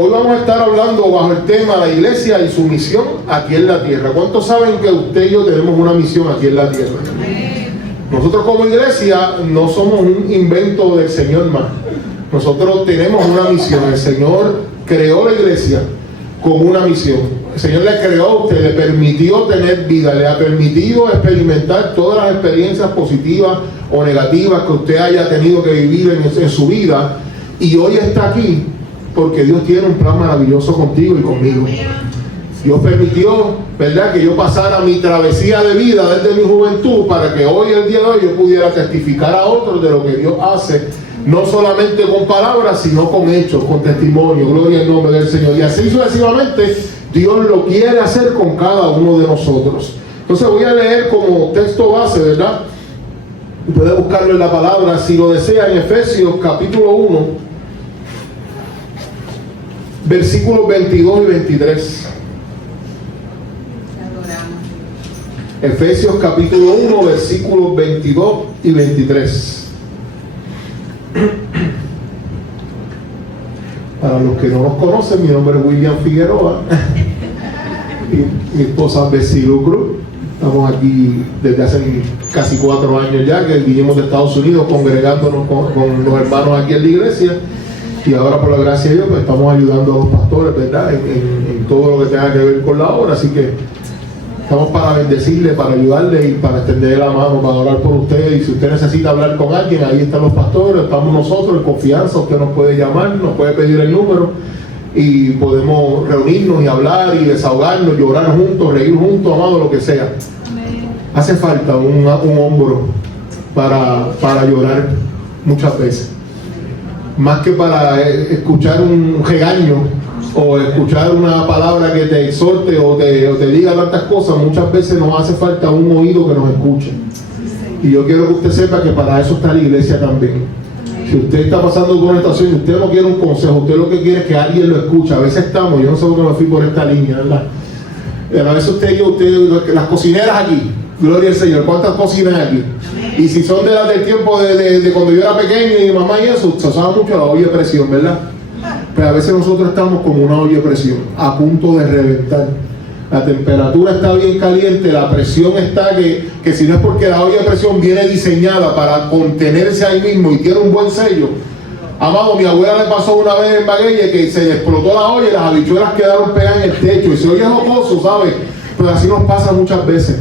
Hoy vamos a estar hablando bajo el tema la iglesia y su misión aquí en la tierra. ¿Cuántos saben que usted y yo tenemos una misión aquí en la tierra? Nosotros como iglesia no somos un invento del Señor más. Nosotros tenemos una misión. El Señor creó la iglesia con una misión. El Señor le creó a usted, le permitió tener vida, le ha permitido experimentar todas las experiencias positivas o negativas que usted haya tenido que vivir en su vida, y hoy está aquí porque Dios tiene un plan maravilloso contigo y conmigo. Dios permitió, ¿verdad?, que yo pasara mi travesía de vida desde mi juventud para que hoy, el día de hoy, yo pudiera testificar a otros de lo que Dios hace, no solamente con palabras, sino con hechos, con testimonio. Gloria al nombre del Señor. Y así sucesivamente Dios lo quiere hacer con cada uno de nosotros. Entonces voy a leer como texto base, ¿verdad? Puede buscarlo en la palabra si lo desea, en Efesios capítulo 1, versículos 22 y 23. Efesios capítulo 1, versículos 22 y 23. Para los que no nos conocen, mi nombre es William Figueroa y mi esposa Bessie Lucro. Estamos aquí desde hace casi 4 años ya, que vinimos de Estados Unidos congregándonos con los hermanos aquí en la iglesia, y ahora por la gracia de Dios pues estamos ayudando a los pastores, ¿verdad?, en todo lo que tenga que ver con la obra. Así que estamos para bendecirle, para ayudarle y para extenderle la mano, para orar por usted. Y si usted necesita hablar con alguien, ahí están los pastores, estamos nosotros en confianza. Usted nos puede llamar, nos puede pedir el número y podemos reunirnos y hablar y desahogarnos, llorar juntos, reír juntos, amado, lo que sea. Hace falta un hombro para llorar muchas veces, más que para escuchar un regaño o escuchar una palabra que te exhorte o te diga tantas cosas. Muchas veces nos hace falta un oído que nos escuche, y yo quiero que usted sepa que para eso está la iglesia también. Si usted está pasando por una situación y usted no quiere un consejo, usted lo que quiere es que alguien lo escuche. A veces estamos, yo no sé por qué me fui por esta línea, ¿verdad? Pero a veces usted, las cocineras aquí, gloria al Señor, ¿cuántas cocinas hay aquí? Y si son de las del tiempo de cuando yo era pequeño y mi mamá y eso, se usaba mucho la olla de presión, ¿verdad? Pero a veces nosotros estamos como una olla de presión, a punto de reventar. La temperatura está bien caliente, la presión está que si no es porque la olla de presión viene diseñada para contenerse ahí mismo y tiene un buen sello. Amado, mi abuela le pasó una vez en Baguelle que se le explotó la olla y las habichuelas quedaron pegadas en el techo, y se oye jocoso, ¿sabes? Pero así nos pasa muchas veces.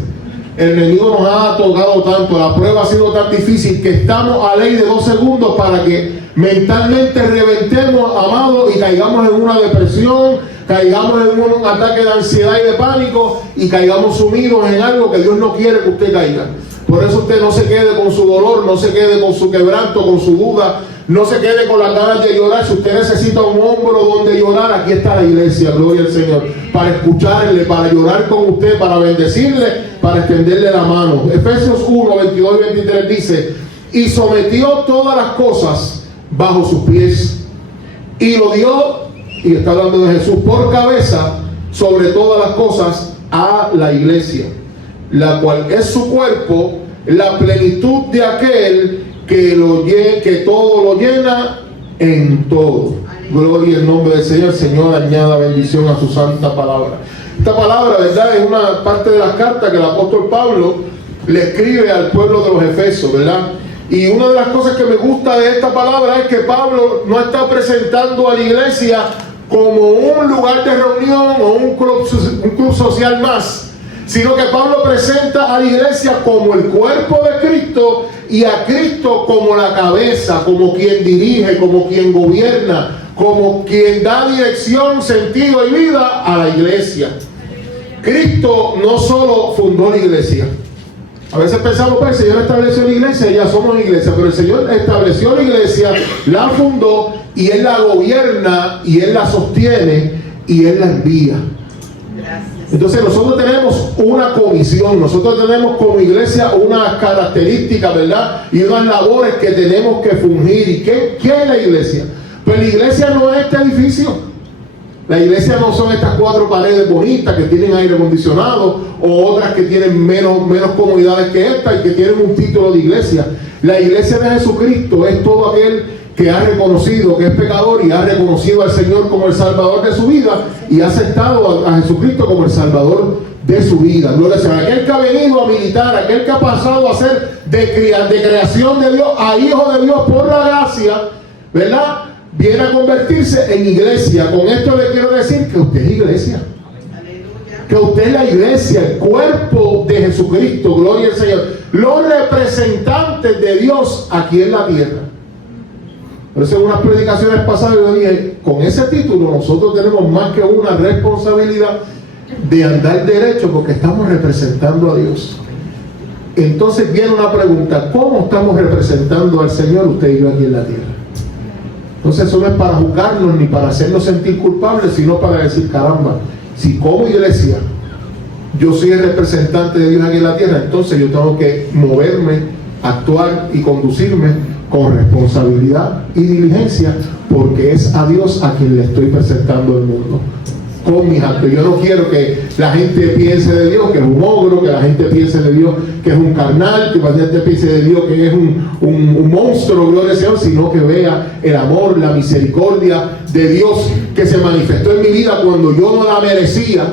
El enemigo nos ha tocado tanto, la prueba ha sido tan difícil que estamos a ley de 2 segundos para que mentalmente reventemos, amado, y caigamos en una depresión, caigamos en un ataque de ansiedad y de pánico, y caigamos sumidos en algo que Dios no quiere que usted caiga. Por eso usted no se quede con su dolor, no se quede con su quebranto, con su duda, no se quede con las ganas de llorar. Si usted necesita un hombro donde llorar, aquí está la iglesia, gloria al Señor, para escucharle, para llorar con usted, para bendecirle, para extenderle la mano. Efesios 1, 22 y 23 dice: y sometió todas las cosas bajo sus pies, y lo dio, y está hablando de Jesús, por cabeza sobre todas las cosas a la iglesia, la cual es su cuerpo, la plenitud de aquel que todo lo llena en todo. Gloria al nombre del Señor. Señor, añada bendición a su santa palabra. Esta palabra, ¿verdad?, es una parte de las cartas que el apóstol Pablo le escribe al pueblo de los Efesios, ¿verdad? Y una de las cosas que me gusta de esta palabra es que Pablo no está presentando a la iglesia como un lugar de reunión o un club social más, sino que Pablo presenta a la iglesia como el cuerpo de Cristo, y a Cristo como la cabeza, como quien dirige, como quien gobierna, como quien da dirección, sentido y vida a la iglesia. Cristo no solo fundó la iglesia. A veces pensamos, pues el Señor estableció la iglesia y ya somos iglesia, pero el Señor estableció la iglesia, la fundó, y Él la gobierna, y Él la sostiene, y Él la envía. Entonces nosotros tenemos una comisión, nosotros tenemos como iglesia unas características, ¿verdad?, y unas labores que tenemos que fungir. ¿Y qué es la iglesia? Pues la iglesia no es este edificio. La iglesia no son estas 4 paredes bonitas que tienen aire acondicionado, o otras que tienen menos comodidades que esta y que tienen un título de iglesia. La iglesia de Jesucristo es todo aquel que ha reconocido que es pecador y ha reconocido al Señor como el Salvador de su vida y ha aceptado a Jesucristo como el Salvador de su vida. Gloria al Señor. Aquel que ha venido a militar, aquel que ha pasado a ser de creación de Dios a hijo de Dios por la gracia, ¿verdad? Viene a convertirse en iglesia. Con esto le quiero decir que usted es iglesia. Que usted es la iglesia, el cuerpo de Jesucristo. Gloria al Señor. Los representantes de Dios aquí en la tierra. Por eso en unas predicaciones pasadas yo dije, con ese título nosotros tenemos más que una responsabilidad de andar derecho porque estamos representando a Dios. Entonces viene una pregunta: ¿cómo estamos representando al Señor usted y yo aquí en la tierra? Entonces eso no es para juzgarnos ni para hacernos sentir culpables, sino para decir, caramba, si como iglesia yo soy el representante de Dios aquí en la tierra, entonces yo tengo que moverme, actuar y conducirme con responsabilidad y diligencia, porque es a Dios a quien le estoy presentando el mundo con mis actos. Yo no quiero que la gente piense de Dios que es un ogro, que la gente piense de Dios que es un carnal, que la gente piense de Dios que es un monstruo, gloria al Señor, sino que vea el amor, la misericordia de Dios que se manifestó en mi vida cuando yo no la merecía,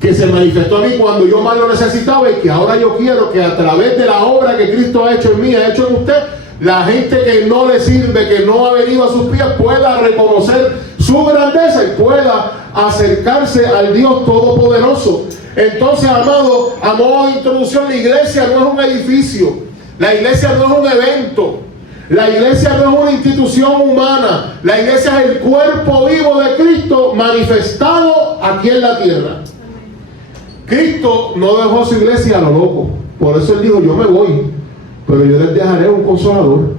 que se manifestó a mí cuando yo más lo necesitaba, y que ahora yo quiero que a través de la obra que Cristo ha hecho en mí, ha hecho en usted, la gente que no le sirve, que no ha venido a sus pies, pueda reconocer su grandeza y pueda acercarse al Dios Todopoderoso. Entonces, amado, a modo de introducción, la iglesia no es un edificio, la iglesia no es un evento, la iglesia no es una institución humana, la iglesia es el cuerpo vivo de Cristo manifestado aquí en la tierra. Cristo no dejó su iglesia a lo loco, por eso Él dijo, yo me voy, pero yo les dejaré un consolador,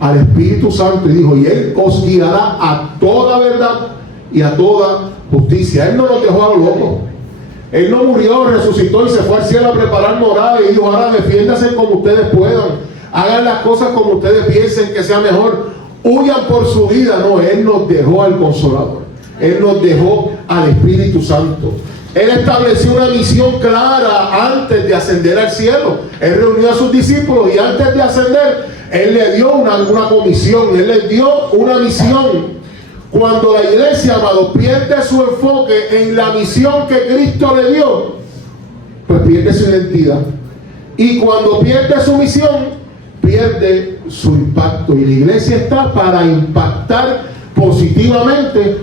al Espíritu Santo, y dijo, y Él os guiará a toda verdad y a toda justicia. Él no nos dejó a lo loco. Él no murió, resucitó y se fue al cielo a preparar morada y dijo, ahora defiéndase como ustedes puedan, hagan las cosas como ustedes piensen que sea mejor, huyan por su vida. No, Él nos dejó al consolador, Él nos dejó al Espíritu Santo. Él estableció una misión clara antes de ascender al cielo. Él reunió a sus discípulos y antes de ascender, Él le dio una comisión, Él les dio una misión. Cuando la iglesia, amado, pierde su enfoque en la misión que Cristo le dio, pues pierde su identidad. Y cuando pierde su misión, pierde su impacto. Y la iglesia está para impactar positivamente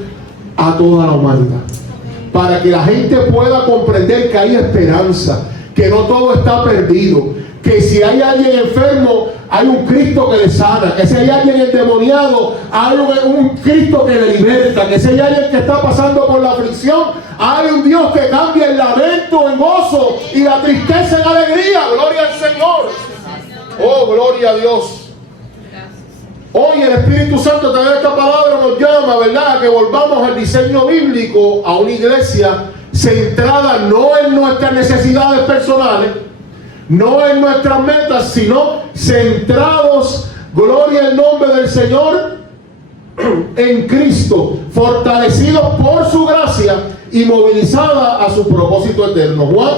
a toda la humanidad, para que la gente pueda comprender que hay esperanza, que no todo está perdido, que si hay alguien enfermo, hay un Cristo que le sana, que si hay alguien endemoniado, hay un Cristo que le liberta, que si hay alguien que está pasando por la aflicción, hay un Dios que cambia el lamento en gozo y la tristeza en alegría. Gloria al Señor. Oh, gloria a Dios. Hoy el Espíritu Santo, a través de esta palabra, nos llama, ¿verdad?, a que volvamos al diseño bíblico, a una iglesia centrada no en nuestras necesidades personales, no en nuestras metas, sino centrados, gloria al nombre del Señor, en Cristo, fortalecidos por su gracia y movilizada a su propósito eterno. Juan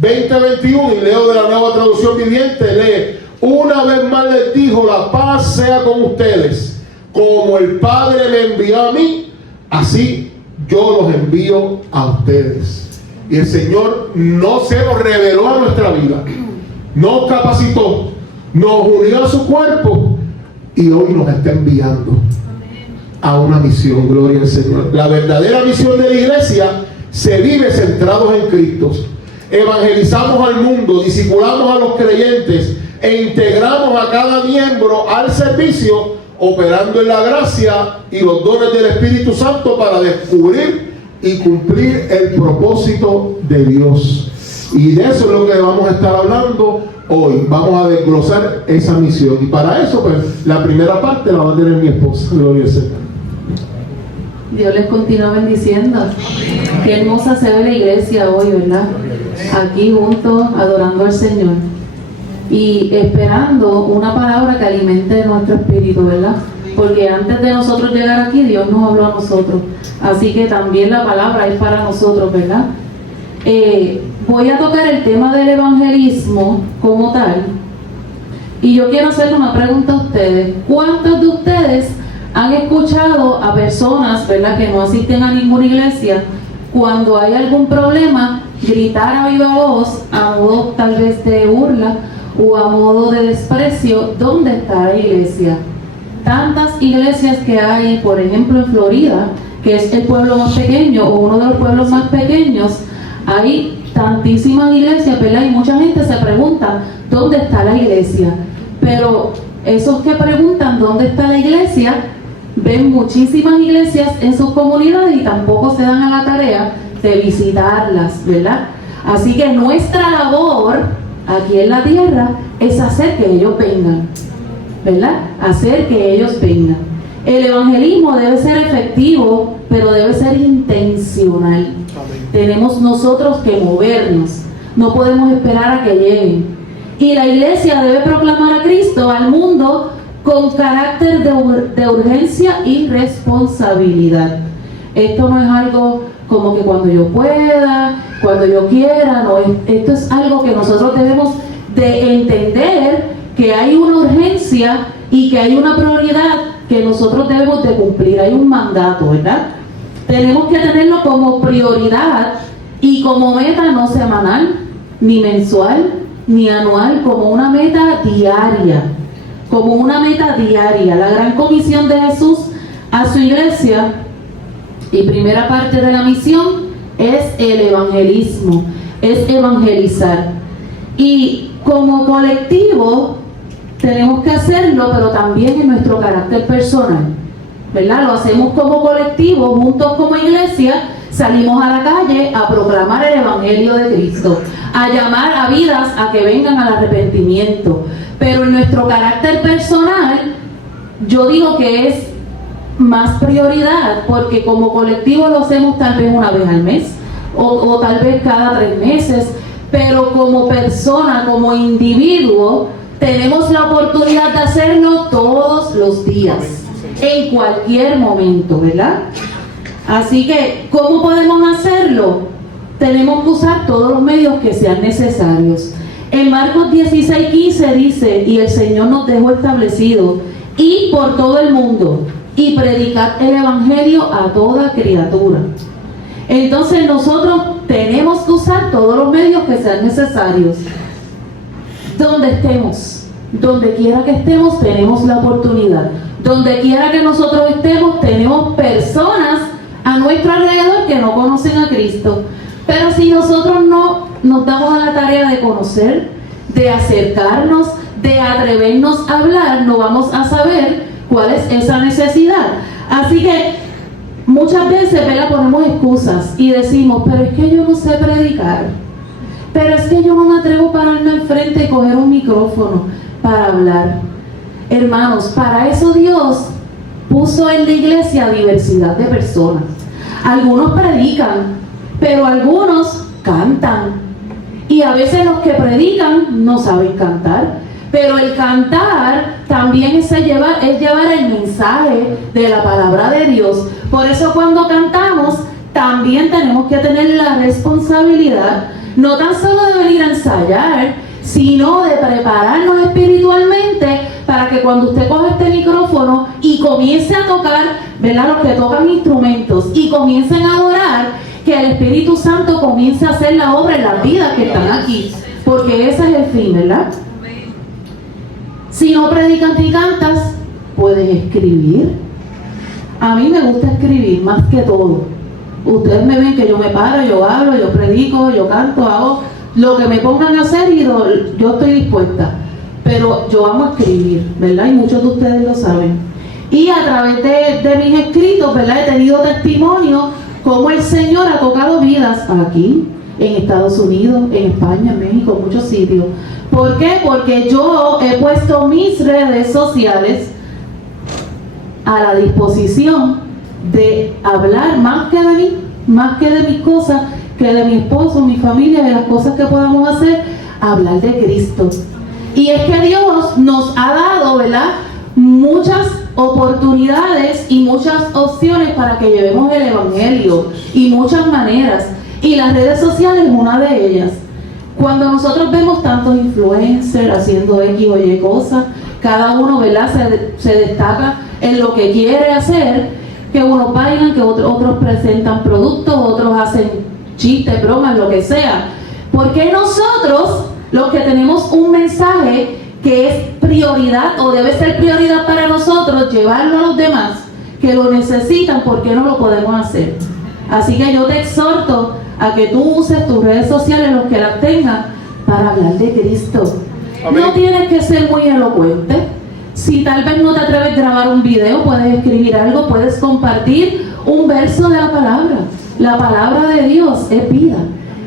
20:21, y leo de la Nueva Traducción Viviente, lee: una vez más les dijo, la paz sea con ustedes. Como el Padre me envió a mí, así yo los envío a ustedes. Y el Señor no se nos reveló a nuestra vida, nos capacitó, nos unió a su cuerpo y hoy nos está enviando a una misión. Gloria al Señor. La verdadera misión de la iglesia se vive centrados en Cristo. Evangelizamos al mundo, discipulamos a los creyentes e integramos a cada miembro al servicio, operando en la gracia y los dones del Espíritu Santo para descubrir y cumplir el propósito de Dios. Y de eso es lo que vamos a estar hablando hoy. Vamos a desglosar esa misión. Y para eso, pues, la primera parte la va a tener mi esposa. Gloria al Señor. Dios les continúa bendiciendo. Qué hermosa se ve la iglesia hoy, ¿verdad? Aquí juntos, adorando al Señor. Y esperando una palabra que alimente nuestro espíritu, ¿verdad? Porque antes de nosotros llegar aquí, Dios nos habló a nosotros. Así que también la palabra es para nosotros, ¿verdad? Voy a tocar el tema del evangelismo como tal. Y yo quiero hacerle una pregunta a ustedes. ¿Cuántos de ustedes han escuchado a personas, ¿verdad?, que no asisten a ninguna iglesia, cuando hay algún problema, gritar a viva voz, a modo tal vez de burla o a modo de desprecio, ¿dónde está la iglesia? Tantas iglesias que hay, por ejemplo en Florida, que es el pueblo más pequeño o uno de los pueblos más pequeños, hay tantísimas iglesias, ¿verdad? Y mucha gente se pregunta, ¿dónde está la iglesia? Pero esos que preguntan dónde está la iglesia, ven muchísimas iglesias en sus comunidades y tampoco se dan a la tarea de visitarlas, ¿verdad? Así que nuestra labor aquí en la tierra es hacer que ellos vengan, ¿verdad? Hacer que ellos vengan. El evangelismo debe ser efectivo, pero debe ser intencional. Tenemos nosotros que movernos, no podemos esperar a que lleguen. Y la iglesia debe proclamar a Cristo al mundo con carácter de urgencia y responsabilidad. Esto no es algo como que cuando yo pueda, cuando yo quiera, no, esto es algo que nosotros debemos de entender, que hay una urgencia y que hay una prioridad que nosotros debemos de cumplir. Hay un mandato, ¿verdad? Tenemos que tenerlo como prioridad y como meta no semanal, ni mensual, ni anual, como una meta diaria. Como una meta diaria. La gran comisión de Jesús a su iglesia y primera parte de la misión es el evangelismo, es evangelizar. Y como colectivo tenemos que hacerlo, pero también en nuestro carácter personal, ¿verdad? Lo hacemos como colectivo, juntos como iglesia, salimos a la calle a proclamar el evangelio de Cristo, a llamar a vidas a que vengan al arrepentimiento. Pero en nuestro carácter personal, yo digo que es más prioridad, porque como colectivo lo hacemos tal vez una vez al mes, o tal vez cada 3 meses, pero como persona, como individuo, tenemos la oportunidad de hacerlo todos los días, en cualquier momento, ¿verdad? Así que, ¿cómo podemos hacerlo? Tenemos que usar todos los medios que sean necesarios. En Marcos 16:15 dice, y el Señor nos dejó establecido, y por todo el mundo, y predicar el evangelio a toda criatura. Entonces nosotros tenemos que usar todos los medios que sean necesarios. Donde estemos, donde quiera que estemos, tenemos la oportunidad. Donde quiera que nosotros estemos, tenemos personas a nuestro alrededor que no conocen a Cristo. Pero si nosotros no nos damos a la tarea de conocer, de acercarnos, de atrevernos a hablar, no vamos a saber cuál es esa necesidad. Así que muchas veces, ¿verdad?, ponemos excusas y decimos, pero es que yo no sé predicar, pero es que yo no me atrevo a pararme al frente y coger un micrófono para hablar. Hermanos, para eso Dios puso en la iglesia diversidad de personas. Algunos predican, pero algunos cantan. Y a veces los que predican no saben cantar. Pero el cantar también es llevar el mensaje de la palabra de Dios. Por eso cuando cantamos también tenemos que tener la responsabilidad, no tan solo de venir a ensayar, sino de prepararnos espiritualmente para que cuando usted coja este micrófono y comience a tocar, ¿verdad?, los que tocan instrumentos y comiencen a adorar, que el Espíritu Santo comience a hacer la obra en las vidas que están aquí, porque ese es el fin, ¿verdad? Si no predicas ni cantas, puedes escribir. A mí me gusta escribir más que todo. Ustedes me ven que yo me paro, yo hablo, yo predico, yo canto, hago lo que me pongan a hacer y yo estoy dispuesta. Pero yo amo escribir, ¿verdad? Y muchos de ustedes lo saben. Y a través de mis escritos, ¿verdad?, he tenido testimonio cómo el Señor ha tocado vidas aquí, en Estados Unidos, en España, en México, en muchos sitios. ¿Por qué? Porque yo he puesto mis redes sociales a la disposición de hablar más que de mí, más que de mis cosas, que de mi esposo, mi familia, de las cosas que podamos hacer, hablar de Cristo. Y es que Dios nos ha dado, ¿verdad?, muchas oportunidades y muchas opciones para que llevemos el evangelio, y muchas maneras, y las redes sociales es una de ellas. Cuando nosotros vemos tantos influencers haciendo X o Y cosas, cada uno, ¿verdad?, se destaca en lo que quiere hacer, que unos bailan, que otros presentan productos, otros hacen chistes, bromas, lo que sea. ¿Por qué nosotros, los que tenemos un mensaje que es prioridad o debe ser prioridad para nosotros, llevarlo a los demás que lo necesitan, por qué no lo podemos hacer? Así que yo te exhorto a que tú uses tus redes sociales, los que las tengas, para hablar de Cristo. Amén. No tienes que ser muy elocuente. Si tal vez no te atreves a grabar un video, puedes escribir algo, puedes compartir un verso de la palabra. La palabra de Dios es vida.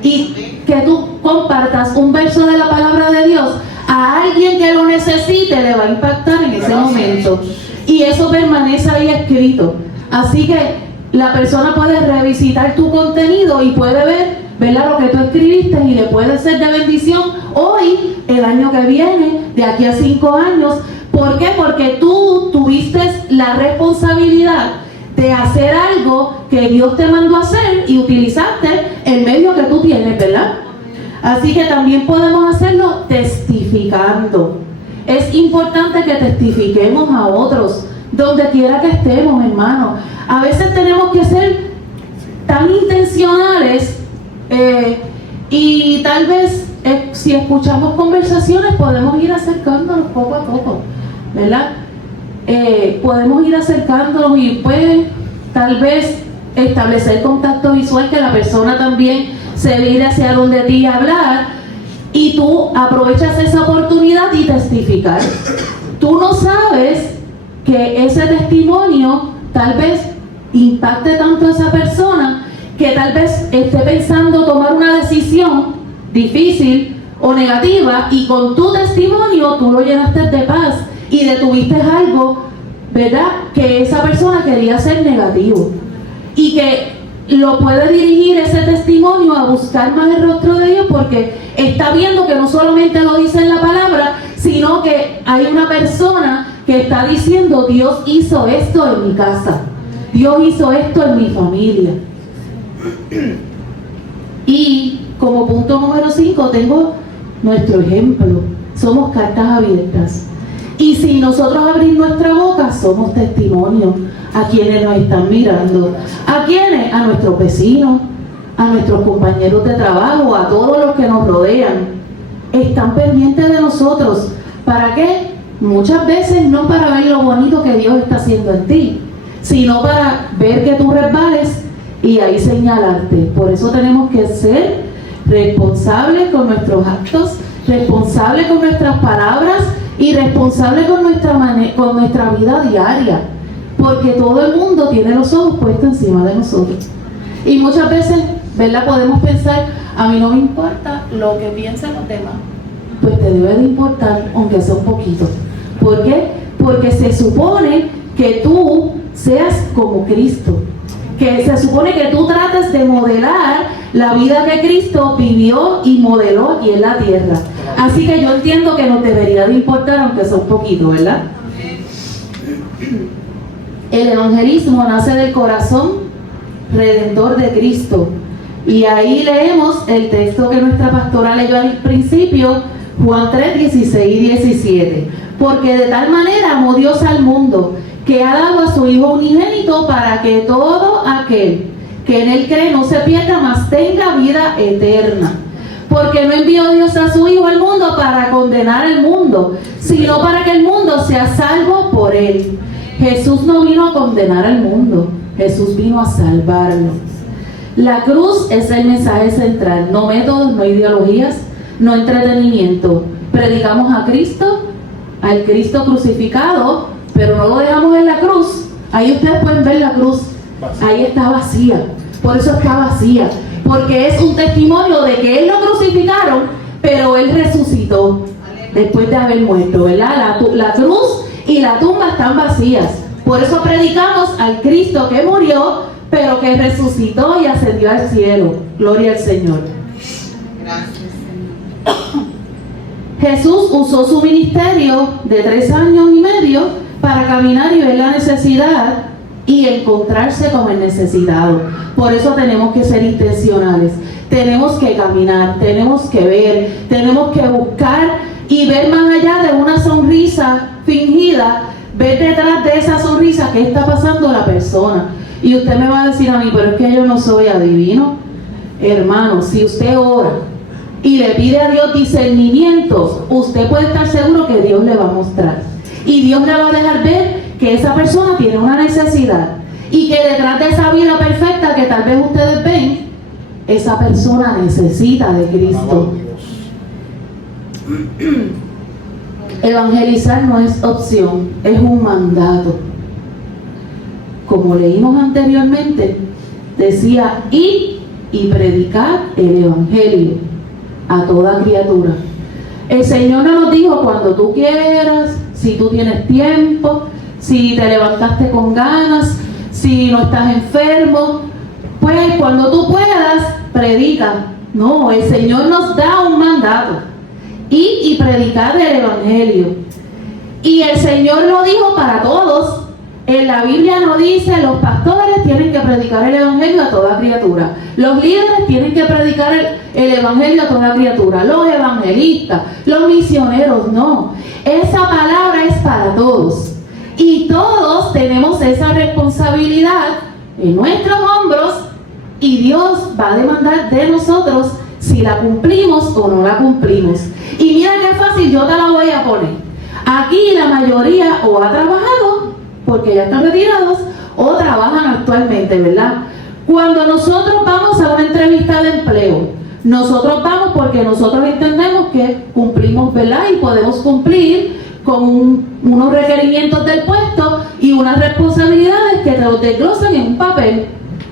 Y que tú compartas un verso de la palabra de Dios a alguien que lo necesite, le va a impactar en ese momento. Y eso permanece ahí escrito. Así que la persona puede revisitar tu contenido y puede ver, ¿verdad?, lo que tú escribiste, y le puede ser de bendición hoy, el año que viene, de aquí a 5 años. ¿Por qué? Porque tú tuviste la responsabilidad de hacer algo que Dios te mandó a hacer y utilizaste el medio que tú tienes, ¿verdad? Así que también podemos hacerlo testificando. Es importante que testifiquemos a otros, donde quiera que estemos, hermano. A veces tenemos que ser tan intencionales y tal vez si escuchamos conversaciones podemos ir acercándonos poco a poco, ¿verdad? Podemos ir acercándonos y pues tal vez establecer contacto visual, que la persona también se vire hacia donde ti a hablar, y tú aprovechas esa oportunidad y testificar. Tú no sabes que ese testimonio tal vez impacte tanto a esa persona que tal vez esté pensando tomar una decisión difícil o negativa, y con tu testimonio tú lo llenaste de paz y detuviste algo, ¿verdad?, que esa persona quería hacer negativo, y que lo puede dirigir ese testimonio a buscar más el rostro de Dios, porque está viendo que no solamente lo dice en la palabra, sino que hay una persona que está diciendo: Dios hizo esto en mi casa, Dios hizo esto en mi familia. Y como punto número 5 tengo nuestro ejemplo. Somos cartas abiertas, y sin nosotros abrir nuestra boca somos testimonio a quienes nos están mirando. ¿A quiénes? A nuestros vecinos, a nuestros compañeros de trabajo, a todos los que nos rodean. Están pendientes de nosotros. ¿Para qué? Muchas veces no para ver lo bonito que Dios está haciendo en ti, sino para ver que tú resbales y ahí señalarte. Por eso tenemos que ser responsables con nuestros actos, responsables con nuestras palabras y responsables con nuestra vida diaria, porque todo el mundo tiene los ojos puestos encima de nosotros. Y muchas veces, ¿verdad?, podemos pensar: a mí no me importa lo que piensen los demás. Pues te debe de importar, aunque sea un poquito. ¿Por qué? Porque se supone que tú seas como Cristo, que se supone que tú trates de modelar la vida que Cristo vivió y modeló aquí en la tierra. Así que yo entiendo que nos debería de importar, aunque sea un poquito, ¿verdad? El evangelismo nace del corazón redentor de Cristo, y ahí leemos el texto que nuestra pastora leyó al principio, Juan 3, 16 y 17. Porque de tal manera amó Dios al mundo, que ha dado a su Hijo unigénito, para que todo aquel que en él cree no se pierda, mas tenga vida eterna. Porque no envió Dios a su Hijo al mundo para condenar al mundo, sino para que el mundo sea salvo por él. Jesús no vino a condenar al mundo, Jesús vino a salvarlo. La cruz es el mensaje central, no métodos, no ideologías, no entretenimiento. Predicamos a Cristo, al Cristo crucificado, pero no lo dejamos en la cruz. Ahí ustedes pueden ver la cruz, ahí está vacía. Por eso está vacía, porque es un testimonio de que Él lo crucificaron, pero Él resucitó después de haber muerto, ¿verdad? La cruz y la tumba están vacías. Por eso predicamos al Cristo que murió, pero que resucitó y ascendió al cielo. Gloria al Señor. Gracias. Jesús usó su ministerio de 3 años y medio para caminar y ver la necesidad y encontrarse con el necesitado. Por eso tenemos que ser intencionales. tenemos que caminar, tenemos que ver, tenemos que buscar y ver más allá de una sonrisa fingida, ver detrás de esa sonrisa qué está pasando la persona. Y usted me va a decir a mí, pero es que yo no soy adivino. Hermano, si usted ora y le pide a Dios discernimientos, usted puede estar seguro que Dios le va a mostrar. Y Dios le va a dejar ver que esa persona tiene una necesidad. Y que detrás de esa vida perfecta que tal vez ustedes ven, esa persona necesita de Cristo. Evangelizar no es opción, es un mandato. Como leímos anteriormente, decía ir y predicar el evangelio a toda criatura. El Señor no nos dijo cuando tú quieras, si tú tienes tiempo, si te levantaste con ganas, si no estás enfermo, pues cuando tú puedas, predica. No, el Señor nos da un mandato. Ir y predicar el evangelio. Y el Señor lo dijo para todos. En la Biblia no dice los pastores tienen que predicar el evangelio a toda criatura, los líderes tienen que predicar el evangelio a toda criatura, los evangelistas, los misioneros, no. Esa palabra es para todos y todos tenemos esa responsabilidad en nuestros hombros y Dios va a demandar de nosotros si la cumplimos o no la cumplimos. Y mira qué fácil, yo te la voy a poner. Aquí la mayoría o ha trabajado porque ya están retirados o trabajan actualmente, ¿verdad? Cuando nosotros vamos a una entrevista de empleo, nosotros vamos porque nosotros entendemos que cumplimos, ¿verdad? Y podemos cumplir con unos requerimientos del puesto y unas responsabilidades que te los desglosan en un papel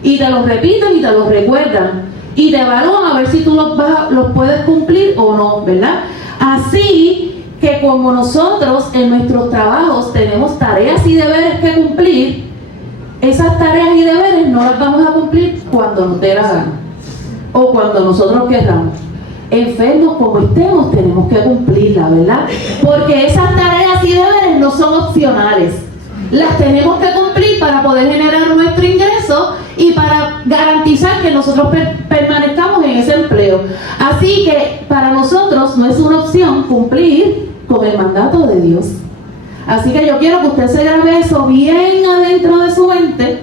y te los repiten y te los recuerdan y te evalúan a ver si tú los puedes cumplir o no, ¿verdad? Así que como nosotros en nuestros trabajos tenemos tareas y deberes que cumplir, esas tareas y deberes no las vamos a cumplir cuando nos dé la gana o cuando nosotros querramos. Enfermos como estemos, tenemos que cumplirla, ¿verdad? Porque esas tareas y deberes no son opcionales. Las tenemos que cumplir para poder generar nuestro ingreso y para garantizar que nosotros permanezcamos en ese empleo. Así que para nosotros no es una opción cumplir con el mandato de Dios. Así que yo quiero que usted se grabe eso bien adentro de su mente,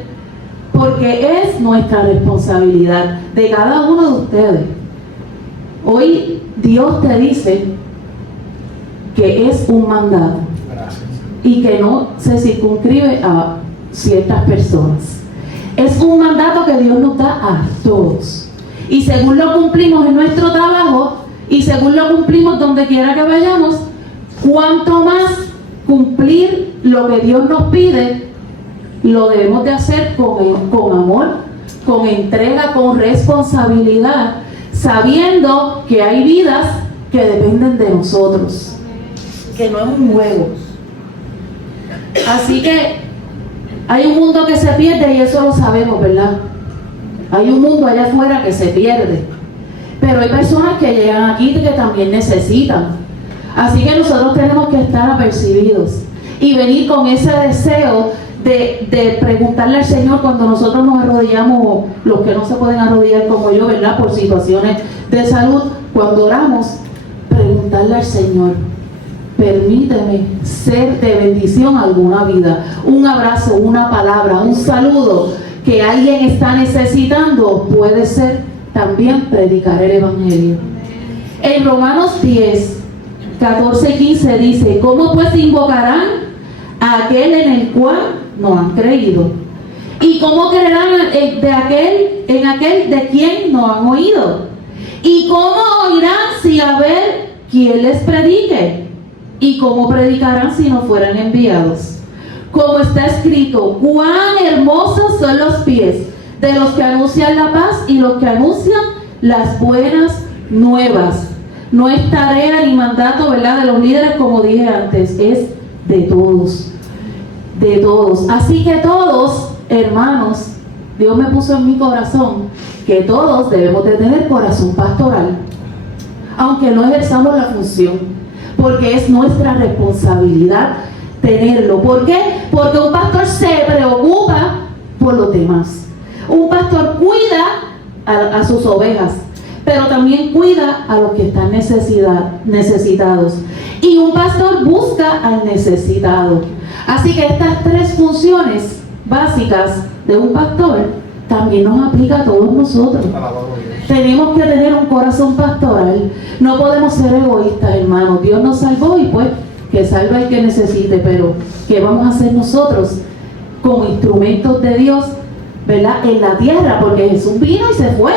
porque es nuestra responsabilidad de cada uno de ustedes. Hoy Dios te dice que es un mandato y que no se circunscribe a ciertas personas. Es un mandato que Dios nos da a todos. Y según lo cumplimos en nuestro trabajo y según lo cumplimos donde quiera que vayamos, cuanto más cumplir lo que Dios nos pide, lo debemos de hacer con amor, con entrega, con responsabilidad, sabiendo que hay vidas que dependen de nosotros, que no es un juego. Así que hay un mundo que se pierde y eso lo sabemos, ¿verdad? Hay un mundo allá afuera que se pierde, pero hay personas que llegan aquí que también necesitan. Así que nosotros tenemos que estar apercibidos y venir con ese deseo de preguntarle al Señor cuando nosotros nos arrodillamos, los que no se pueden arrodillar como yo, ¿verdad? Por situaciones de salud, cuando oramos, preguntarle al Señor: permíteme ser de bendición a alguna vida, un abrazo, una palabra, un saludo que alguien está necesitando, puede ser también predicar el evangelio. En Romanos 10, 14 y 15 dice: ¿cómo pues invocarán a aquel en el cual no han creído? ¿Y cómo creerán en aquel de quien no han oído? ¿Y cómo oirán sin haber quien les predique? ¿Y cómo predicarán si no fueran enviados? Como está escrito: cuán hermosos son los pies de los que anuncian la paz y los que anuncian las buenas nuevas. No es tarea ni mandato, ¿verdad?, de los líderes, como dije antes, es de todos. De todos. Así que todos, hermanos, Dios me puso en mi corazón que todos debemos de tener corazón pastoral, aunque no ejerzamos la función, porque es nuestra responsabilidad tenerlo. ¿Por qué? Porque un pastor se preocupa por los demás. Un pastor cuida a sus ovejas. pero también cuida a los que están necesitados. Y un pastor busca al necesitado. Así que estas tres funciones básicas de un pastor también nos aplica a todos nosotros. Tenemos que tener un corazón pastoral. No podemos ser egoístas, hermanos. Dios nos salvó y pues que salva el que necesite, pero ¿qué vamos a hacer nosotros como instrumentos de Dios, ¿verdad?, en la tierra? Porque Jesús vino y se fue.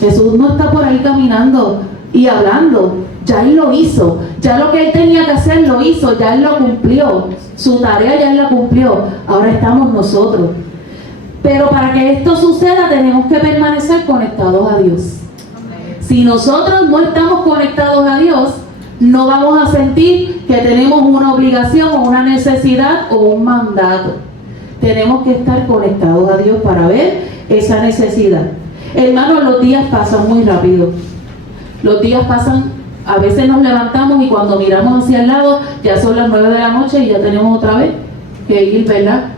Jesús no está por ahí caminando y hablando. Ya Él lo hizo. Ya lo que Él tenía que hacer lo hizo. Ya Él lo cumplió. Su tarea ya Él la cumplió. Ahora estamos nosotros. Pero para que esto suceda tenemos que permanecer conectados a Dios. Si nosotros no estamos conectados a Dios, no vamos a sentir que tenemos una obligación o una necesidad o un mandato. Tenemos que estar conectados a Dios para ver esa necesidad. Hermanos, los días pasan muy rápido. Los días pasan, a veces nos levantamos y cuando miramos hacia el lado ya son las 9 de la noche y ya tenemos otra vez que ir, ¿verdad?,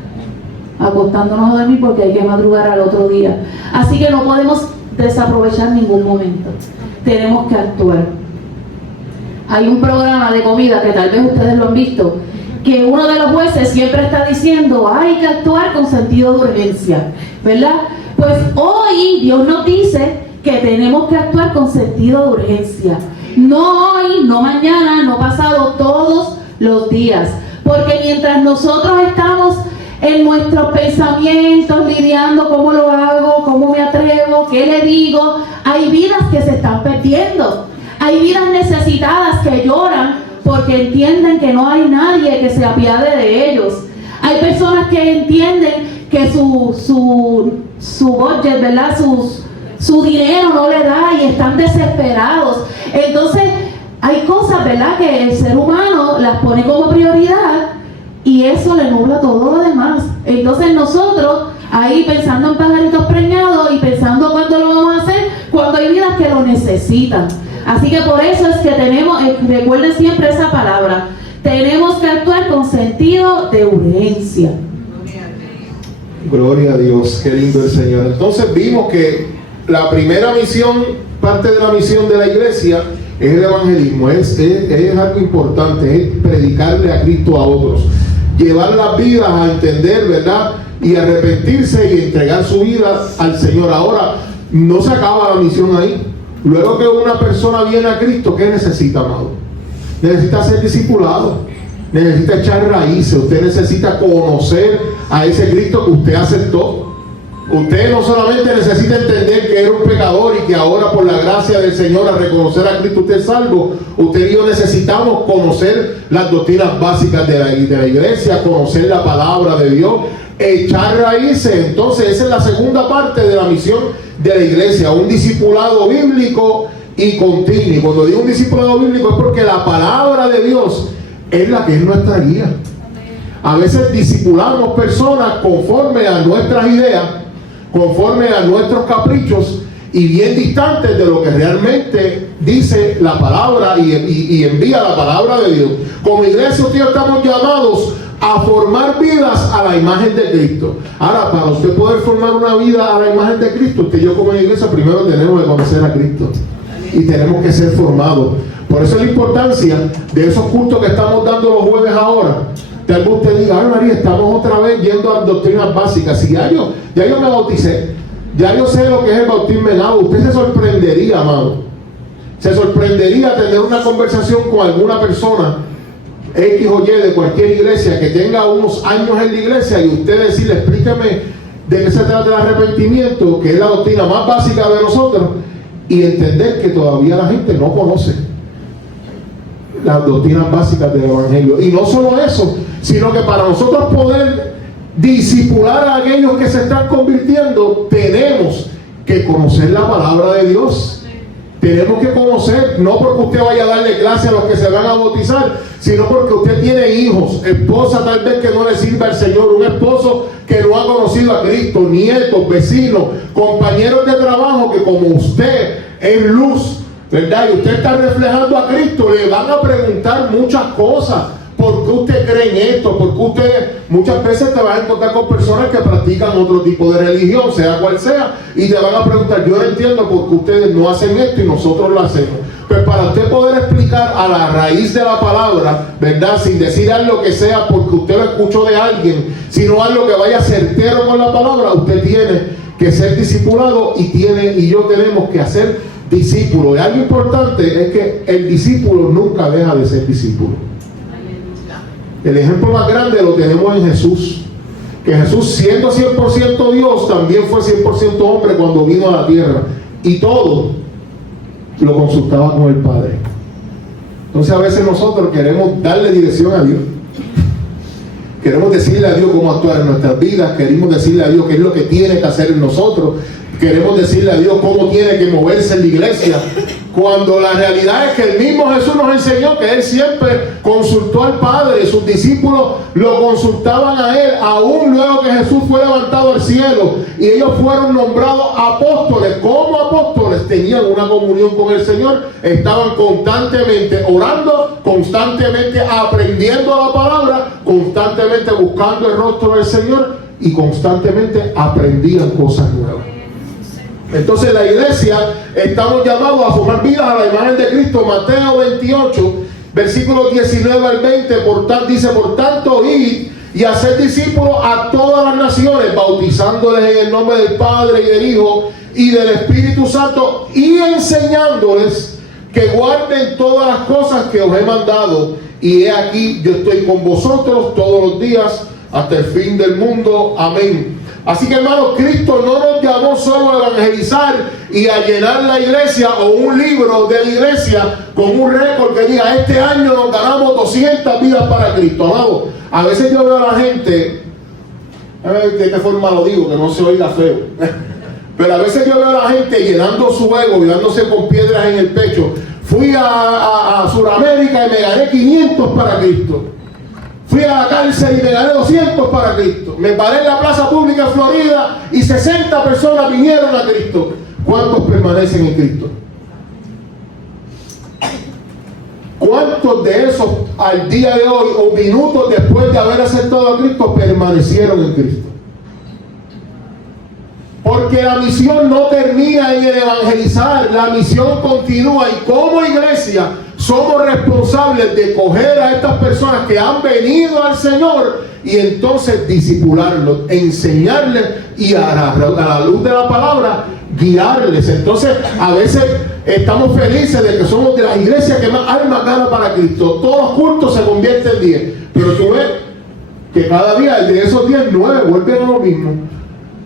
acostándonos a dormir porque hay que madrugar al otro día. Así que no podemos desaprovechar ningún momento. Tenemos que actuar. Hay un programa de comida que tal vez ustedes lo han visto, que uno de los jueces siempre está diciendo hay que actuar con sentido de urgencia, ¿verdad? Pues hoy Dios nos dice que tenemos que actuar con sentido de urgencia. No hoy, no mañana, no pasado, todos los días. Porque mientras nosotros estamos en nuestros pensamientos, lidiando cómo lo hago, cómo me atrevo, qué le digo, hay vidas que se están perdiendo. Hay vidas necesitadas que lloran porque entienden que no hay nadie que se apiade de ellos. Hay personas que entienden que su budget, ¿verdad?, su dinero no le da y están desesperados. Entonces, hay cosas, ¿verdad?, que el ser humano las pone como prioridad y eso le nubla todo lo demás. Entonces nosotros ahí pensando en pajaritos preñados y pensando cuándo lo vamos a hacer, cuando hay vidas que lo necesitan. Así que por eso es que tenemos, recuerden siempre esa palabra, tenemos que actuar con sentido de urgencia. Gloria a Dios, qué lindo el Señor. Entonces vimos que la primera misión, parte de la misión de la iglesia, es el evangelismo, es algo importante, es predicarle a Cristo a otros, llevar las vidas a entender, ¿verdad?, y arrepentirse y entregar su vida al Señor. Ahora, no se acaba la misión ahí. Luego que una persona viene a Cristo, ¿qué necesita, amado? Necesita ser discipulado, necesita echar raíces, usted necesita conocer a ese Cristo que usted aceptó. Usted no solamente necesita entender que era un pecador y que ahora por la gracia del Señor al reconocer a Cristo usted es salvo. Usted y yo necesitamos conocer las doctrinas básicas de la iglesia, conocer la palabra de Dios, echar raíces. Entonces esa es la segunda parte de la misión de la iglesia, un discipulado bíblico y continuo. Y cuando digo un discipulado bíblico es porque la palabra de Dios es la que es nuestra guía. A veces discipulamos personas conforme a nuestras ideas, conforme a nuestros caprichos y bien distantes de lo que realmente dice la palabra y envía la palabra de Dios. Como iglesia, ustedes estamos llamados a formar vidas a la imagen de Cristo. Ahora, para usted poder formar una vida a la imagen de Cristo, usted y yo como iglesia primero tenemos que conocer a Cristo y tenemos que ser formados. Por eso la importancia de esos cultos que estamos dando los jueves ahora. Tal vez usted diga, ay María, estamos otra vez yendo a las doctrinas básicas. Si ya yo me bauticé, ya yo sé lo que es el bautismo en agua. Usted se sorprendería, amado. Se sorprendería tener una conversación con alguna persona X o Y de cualquier iglesia que tenga unos años en la iglesia y usted decirle, explícame de qué se trata el arrepentimiento, que es la doctrina más básica de nosotros, y entender que todavía la gente no conoce las doctrinas básicas del evangelio. Y no solo eso, sino que para nosotros poder discipular a aquellos que se están convirtiendo, tenemos que conocer la palabra de Dios. Tenemos que conocer, no porque usted vaya a darle clase a los que se van a bautizar, sino porque usted tiene hijos, esposa tal vez que no le sirva al Señor, un esposo que no ha conocido a Cristo, nietos, vecinos, compañeros de trabajo que como usted es luz, ¿verdad? Y usted está reflejando a Cristo, le van a preguntar muchas cosas. ¿por qué usted cree en esto? ¿Por qué usted? Muchas veces te vas a encontrar con personas que practican otro tipo de religión, sea cual sea, y te van a preguntar, yo no entiendo por qué ustedes no hacen esto y nosotros lo hacemos. Pues para usted poder explicar a la raíz de la palabra, ¿verdad? Sin decir algo que sea porque usted lo escuchó de alguien, sino algo que vaya certero con la palabra, usted tiene que ser discipulado y yo tenemos que hacer discípulo. Y algo importante es que el discípulo nunca deja de ser discípulo. El ejemplo más grande lo tenemos en Jesús, que Jesús, siendo 100% Dios, también fue 100% hombre cuando vino a la tierra, y todo lo consultaba con el Padre. Entonces a veces nosotros queremos darle dirección a Dios, queremos decirle a Dios cómo actuar en nuestras vidas, queremos decirle a Dios qué es lo que tiene que hacer en nosotros, queremos decirle a Dios cómo tiene que moverse en la iglesia, cuando la realidad es que el mismo Jesús nos enseñó que Él siempre consultó al Padre. Sus discípulos lo consultaban a Él, aún luego que Jesús fue levantado al cielo y ellos fueron nombrados apóstoles. Como apóstoles tenían una comunión con el Señor, estaban constantemente orando, constantemente aprendiendo la palabra, constantemente buscando el rostro del Señor y constantemente aprendían cosas nuevas. Entonces la iglesia estamos llamados a formar vidas a la imagen de Cristo. Mateo 28, versículos 19 al 20, dice, por tanto, id y hacer discípulos a todas las naciones, bautizándoles en el nombre del Padre y del Hijo y del Espíritu Santo, y enseñándoles que guarden todas las cosas que os he mandado. Y he aquí, yo estoy con vosotros todos los días hasta el fin del mundo. Amén. Así que, hermanos, Cristo no nos llamó solo a evangelizar y a llenar la iglesia o un libro de la iglesia con un récord que diga, este año nos ganamos 200 vidas para Cristo. Amado, a veces yo veo a la gente, de qué forma lo digo, que no se oiga feo, pero a veces yo veo a la gente llenando su ego y dándose con piedras en el pecho. Fui a Sudamérica y me gané 500 para Cristo. Fui a la cárcel y me gané 200 para Cristo. Me paré en la plaza pública en Florida y 60 personas vinieron a Cristo. ¿Cuántos permanecen en Cristo? ¿Cuántos de esos al día de hoy o minutos después de haber aceptado a Cristo permanecieron en Cristo? Porque la misión no termina en el evangelizar, la misión continúa, y como iglesia somos responsables de coger a estas personas que han venido al Señor y entonces discipularlos, enseñarles y a la luz de la palabra guiarles. Entonces a veces estamos felices de que somos de las iglesias que más almas ganan para Cristo. Todos los cultos se convierten en 10, pero tú ves que cada día de esos 10, 9 vuelven a lo mismo.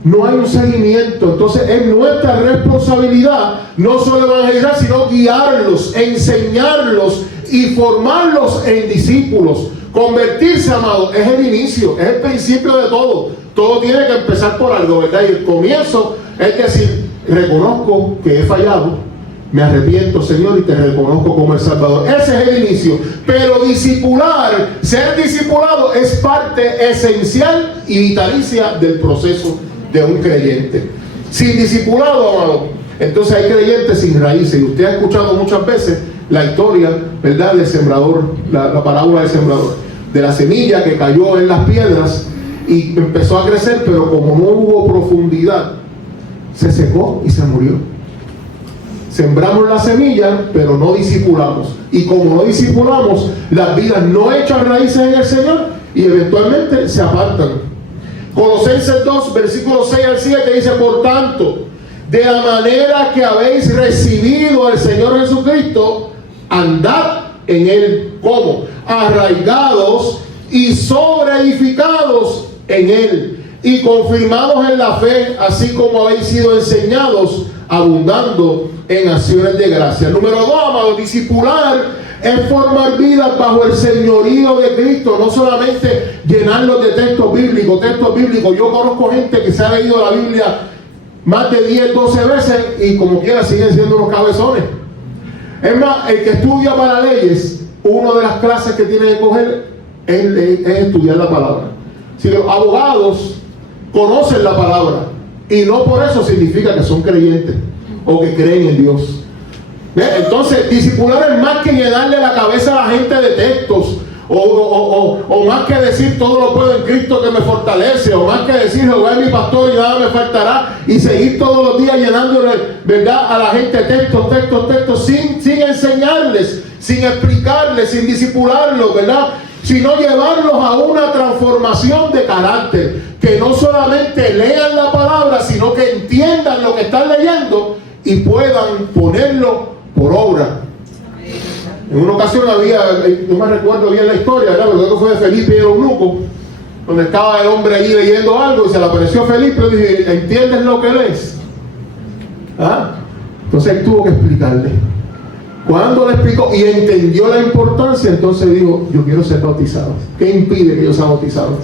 No hay un seguimiento. Entonces es nuestra responsabilidad no solo evangelizar, sino guiarlos, enseñarlos y formarlos en discípulos. Convertirse, amado, es el inicio, es el principio de todo. Todo tiene que empezar por algo, ¿verdad? Y el comienzo es decir, reconozco que he fallado, me arrepiento, Señor, y te reconozco como el Salvador. Ese es el inicio. Pero discipular, ser discipulado es parte esencial y vitalicia del proceso de un creyente. Sin discipulado, amado, entonces hay creyentes sin raíces. Y usted ha escuchado muchas veces la historia, ¿verdad?, del sembrador, la parábola del sembrador, de la semilla que cayó en las piedras y empezó a crecer, pero como no hubo profundidad, se secó y se murió. Sembramos la semilla, pero no discipulamos. Y como no discipulamos, las vidas no echan raíces en el Señor y eventualmente se apartan. Colosenses 2, versículos 6 al 7 dice, por tanto, de la manera que habéis recibido al Señor Jesucristo, andad en Él. ¿Cómo? Arraigados y sobreedificados en Él, y confirmados en la fe, así como habéis sido enseñados, abundando en acciones de gracia. Número 2, amados, discipular es formar vidas bajo el señorío de Cristo, no solamente llenarlos de textos bíblicos. Yo conozco gente que se ha leído la Biblia más de 10, 12 veces y como quiera siguen siendo unos cabezones. Es más, el que estudia para leyes, una de las clases que tiene que coger es estudiar la palabra. Si los abogados conocen la palabra y no por eso significa que son creyentes o que creen en Dios. Entonces, discipular es más que llenarle la cabeza a la gente de textos o más que decir todo lo puedo en Cristo que me fortalece, o más que decir Jehová es mi pastor y nada me faltará, y seguir todos los días llenándole, ¿verdad?, a la gente textos, sin enseñarles, sin explicarles, sin disipularlos, ¿verdad?, sino llevarlos a una transformación de carácter, que no solamente lean la palabra, sino que entiendan lo que están leyendo y puedan ponerlo por obra. En una ocasión había, no me recuerdo bien la historia, ¿verdad?, pero creo que fue de Felipe y el eunuco, donde estaba el hombre ahí leyendo algo y se le apareció Felipe y le dije, ¿entiendes lo que lees? ¿Ah? Entonces él tuvo que explicarle. Cuando le explicó y entendió la importancia, entonces dijo, yo quiero ser bautizado. ¿Qué impide que yo sea bautizado?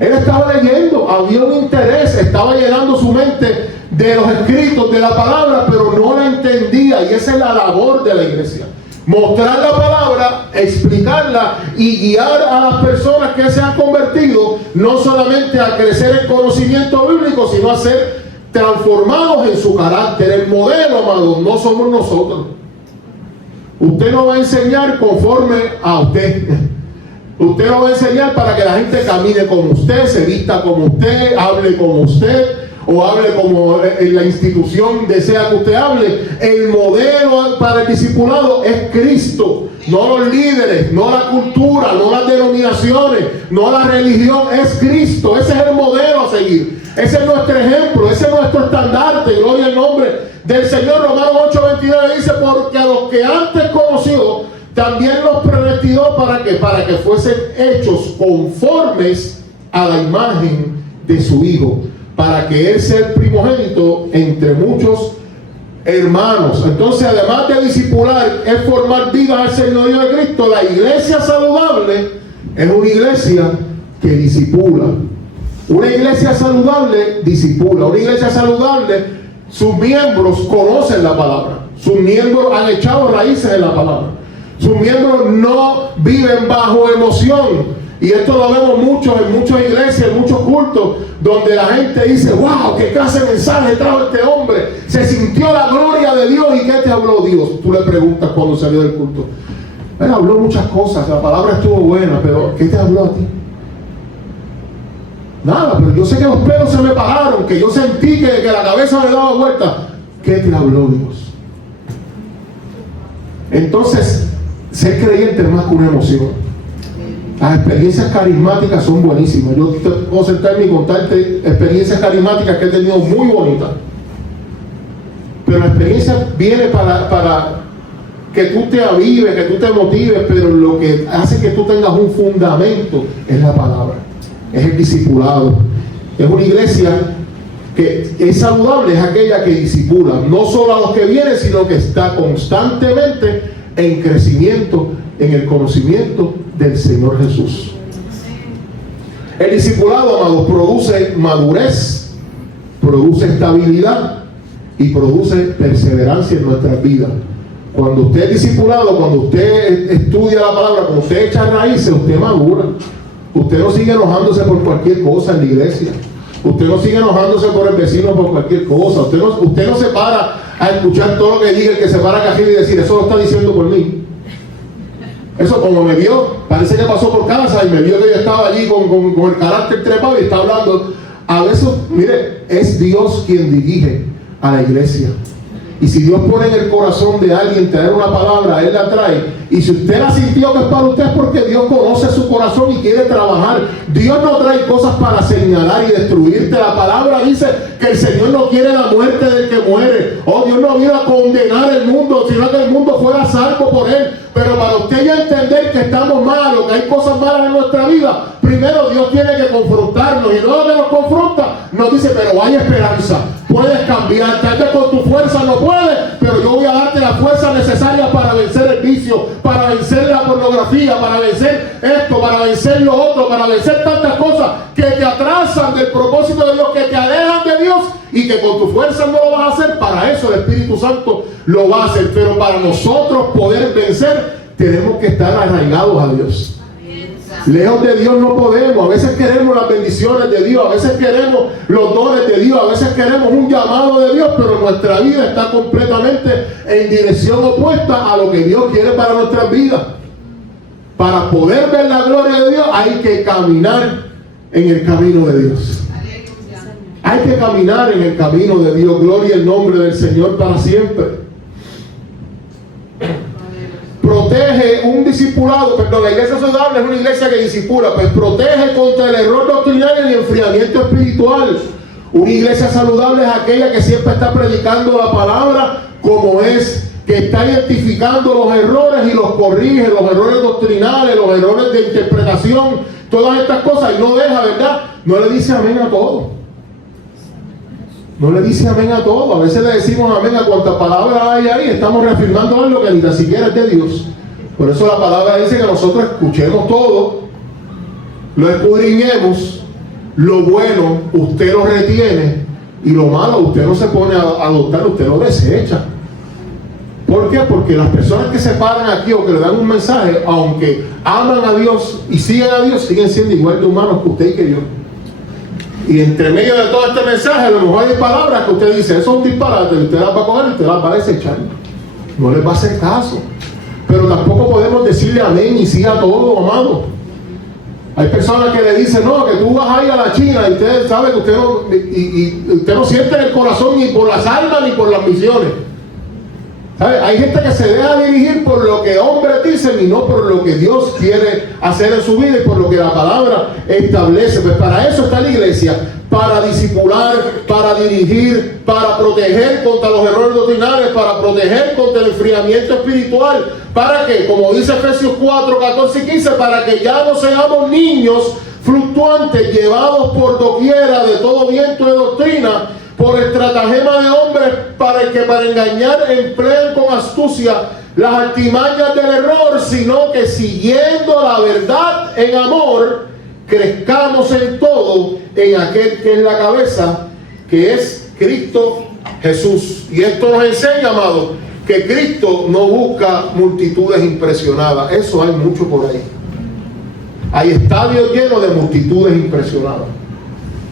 Él estaba leyendo, había un interés, estaba llenando su mente de los escritos, de la palabra, pero no la entendía, y esa es la labor de la iglesia. Mostrar la palabra, explicarla y guiar a las personas que se han convertido, no solamente a crecer en conocimiento bíblico, sino a ser transformados en su carácter. El modelo, amados, no somos nosotros. Usted no va a enseñar conforme a usted. Usted no va a enseñar para que la gente camine como usted, se vista como usted, hable como usted, o hable como la institución desea que usted hable. El modelo para el discipulado es Cristo, no los líderes, no la cultura, no las denominaciones, no la religión, es Cristo. Ese es el modelo a seguir, ese es nuestro ejemplo, ese es nuestro estandarte. Gloria al nombre del Señor. Romanos 8:29 dice, porque a los que antes conoció también los predestinó para que fuesen hechos conformes a la imagen de su Hijo, para que Él sea el primogénito entre muchos hermanos. Entonces, además de discipular, es formar vida al señorío de Cristo. La iglesia saludable es una iglesia que discipula. Una iglesia saludable discipula. Una iglesia saludable, sus miembros conocen la palabra. Sus miembros han echado raíces en la palabra. Sus miembros no viven bajo emoción. Y esto lo vemos mucho en muchas iglesias, en muchos cultos, donde la gente dice, wow, qué clase de mensaje trajo este hombre. Se sintió la gloria de Dios. ¿Y qué te habló Dios? Tú le preguntas cuando salió del culto. Él habló muchas cosas, la palabra estuvo buena, pero ¿qué te habló a ti? Nada, pero yo sé que los pelos se me pararon, que yo sentí que la cabeza me daba vuelta. ¿Qué te habló Dios? Entonces, ser creyente es más que una emoción. Las experiencias carismáticas son buenísimas. Yo te puedo sentarme y contarte experiencias carismáticas que he tenido muy bonitas. Pero la experiencia viene para que tú te avives, que tú te motives, pero lo que hace que tú tengas un fundamento es la palabra, es el discipulado. Es una iglesia que es saludable, es aquella que discipula, no solo a los que vienen, sino que está constantemente en crecimiento, en el conocimiento del Señor Jesús. El discipulado, amados, produce madurez, produce estabilidad y produce perseverancia en nuestras vidas. Cuando usted es discipulado, cuando usted estudia la palabra, cuando usted echa raíces, usted madura. Usted no sigue enojándose por cualquier cosa en la iglesia. Usted no sigue enojándose por el vecino por cualquier cosa. Usted no se para a escuchar todo lo que diga el que se para acá y decir, eso lo está diciendo por mí. Eso, como me vio, parece que pasó por casa y me vio que yo estaba allí con el carácter trepado y está hablando. A veces, mire, es Dios quien dirige a la iglesia. Y si Dios pone en el corazón de alguien traer una palabra, Él la trae. Y si usted la sintió que es para usted, es porque Dios conoce su corazón y quiere trabajar. Dios no trae cosas para señalar y destruirte. La palabra dice que el Señor no quiere la muerte del que muere. Oh, Dios no vino a condenar el mundo, sino que el mundo fuera salvo por Él. Pero para usted ya entender que estamos malos, que hay cosas malas en nuestra vida, primero Dios tiene que confrontarnos. Y luego que nos confronta, nos dice, pero hay esperanza. Puedes cambiar, tal vez con tu fuerza no puedes, pero yo voy a darte la fuerza necesaria para vencer el vicio, para vencer la pornografía, para vencer esto, para vencer lo otro, para vencer tantas cosas que te atrasan del propósito de Dios, que te alejan de Dios y que con tu fuerza no lo vas a hacer. Para eso el Espíritu Santo lo va a hacer, pero para nosotros poder vencer tenemos que estar arraigados a Dios. Lejos de Dios no podemos. A veces queremos las bendiciones de Dios, a veces queremos los dones de Dios, a veces queremos un llamado de Dios, pero nuestra vida está completamente en dirección opuesta a lo que Dios quiere para nuestras vidas. Para poder ver la gloria de Dios hay que caminar en el camino de Dios. Hay que caminar en el camino de Dios. Gloria al nombre del Señor para siempre. Protege un discipulado, perdón, la iglesia saludable es una iglesia que discipula, pues protege contra el error doctrinal y el enfriamiento espiritual. Una iglesia saludable es aquella que siempre está predicando la palabra como es, que está identificando los errores y los corrige, los errores doctrinales, los errores de interpretación, todas estas cosas, y no deja, ¿verdad? No le dice amén a todo. No le dice amén a todo. A veces le decimos amén a cuanta palabra hay ahí. Estamos reafirmando algo que ni tan siquiera es de Dios. Por eso la palabra dice que nosotros escuchemos todo, lo escudriñemos, lo bueno usted lo retiene y lo malo usted no se pone a adoptar, usted lo desecha. ¿Por qué? Porque las personas que se paran aquí o que le dan un mensaje, aunque aman a Dios y siguen a Dios, siguen siendo igual de humanos que usted y que yo. Y entre medio de todo este mensaje, a lo mejor hay palabras que usted dice, eso es un disparate, y usted las va a coger y usted las va a desechar. No les va a hacer caso. Pero tampoco podemos decirle amén y sí a todo, amado. Hay personas que le dicen, no, que tú vas a ir a la China y usted sabe que usted no, y usted no siente en el corazón ni por las almas ni por las misiones. ¿Sabe? Hay gente que se deja dirigir por lo que hombres dicen y no por lo que Dios quiere hacer en su vida y por lo que la palabra establece. Pues para eso está la iglesia, para discipular, para dirigir, para proteger contra los errores doctrinales, para proteger contra el enfriamiento espiritual. ¿Para qué? Como dice Efesios 4, 14 y 15, para que ya no seamos niños fluctuantes, llevados por doquiera de todo viento de doctrina, por estratagema de hombres para engañar emplean con astucia las artimañas del error, sino que siguiendo la verdad en amor, crezcamos en todo en aquel que es la cabeza, que es Cristo Jesús. Y esto nos enseña, amado, que Cristo no busca multitudes impresionadas. Eso hay mucho por ahí. Hay estadios llenos de multitudes impresionadas.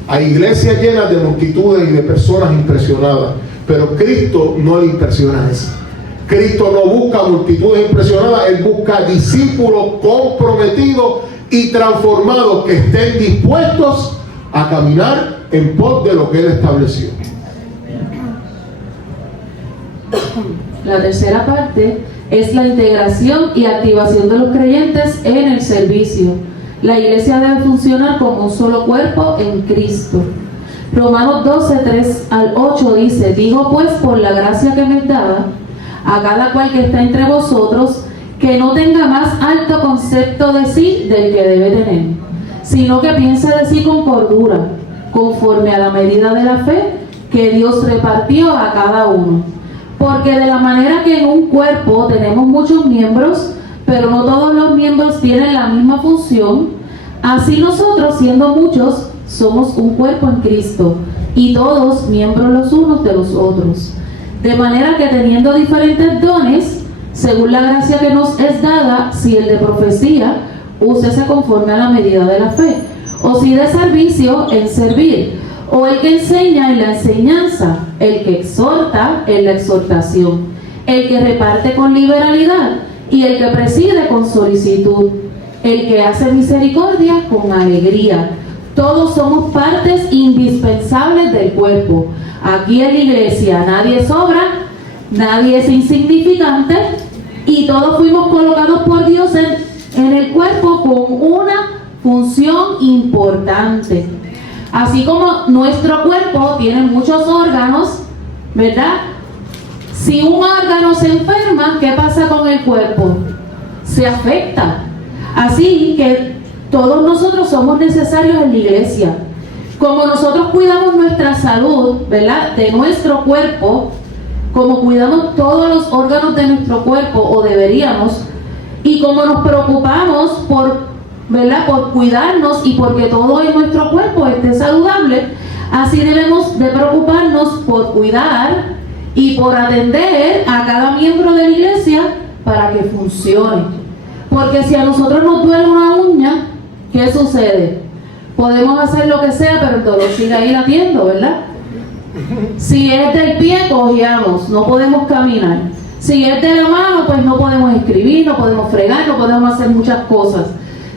Hay iglesias llenas de multitudes y de personas impresionadas, pero Cristo no le impresiona eso. Cristo no busca multitudes impresionadas, Él busca discípulos comprometidos y transformados que estén dispuestos a caminar en pos de lo que Él estableció. La tercera parte es la integración y activación de los creyentes en el servicio. La iglesia debe funcionar como un solo cuerpo en Cristo. Romanos 12, 3 al 8 dice: digo pues por la gracia que me es dada a cada cual que está entre vosotros, que no tenga más alto concepto de sí del que debe tener, sino que piense de sí con cordura, conforme a la medida de la fe que Dios repartió a cada uno. Porque de la manera que en un cuerpo tenemos muchos miembros, pero no todos los miembros tienen la misma función, así nosotros, siendo muchos, somos un cuerpo en Cristo, y todos miembros los unos de los otros. De manera que teniendo diferentes dones, según la gracia que nos es dada, si el de profecía, úsese conforme a la medida de la fe, o si de servicio, en servir, o el que enseña en la enseñanza, el que exhorta en la exhortación, el que reparte con liberalidad, y el que preside con solicitud, el que hace misericordia con alegría. Todos somos partes indispensables del cuerpo. Aquí en la iglesia nadie sobra, nadie es insignificante, y todos fuimos colocados por Dios en el cuerpo con una función importante. Así como nuestro cuerpo tiene muchos órganos, ¿verdad? Si un órgano se enferma, ¿qué pasa con el cuerpo? Se afecta. Así que todos nosotros somos necesarios en la iglesia. Como nosotros cuidamos nuestra salud, ¿verdad?, de nuestro cuerpo, como cuidamos todos los órganos de nuestro cuerpo, o deberíamos, y como nos preocupamos ¿verdad?, por cuidarnos y porque todo en nuestro cuerpo esté saludable, así debemos de preocuparnos por cuidar y por atender a cada miembro de la iglesia para que funcione. Porque si a nosotros nos duele una uña, ¿qué sucede? Podemos hacer lo que sea, pero el dolor sigue ahí latiendo, ¿verdad? Si es del pie, cojeamos, no podemos caminar. Si es de la mano, pues no podemos escribir, no podemos fregar, no podemos hacer muchas cosas.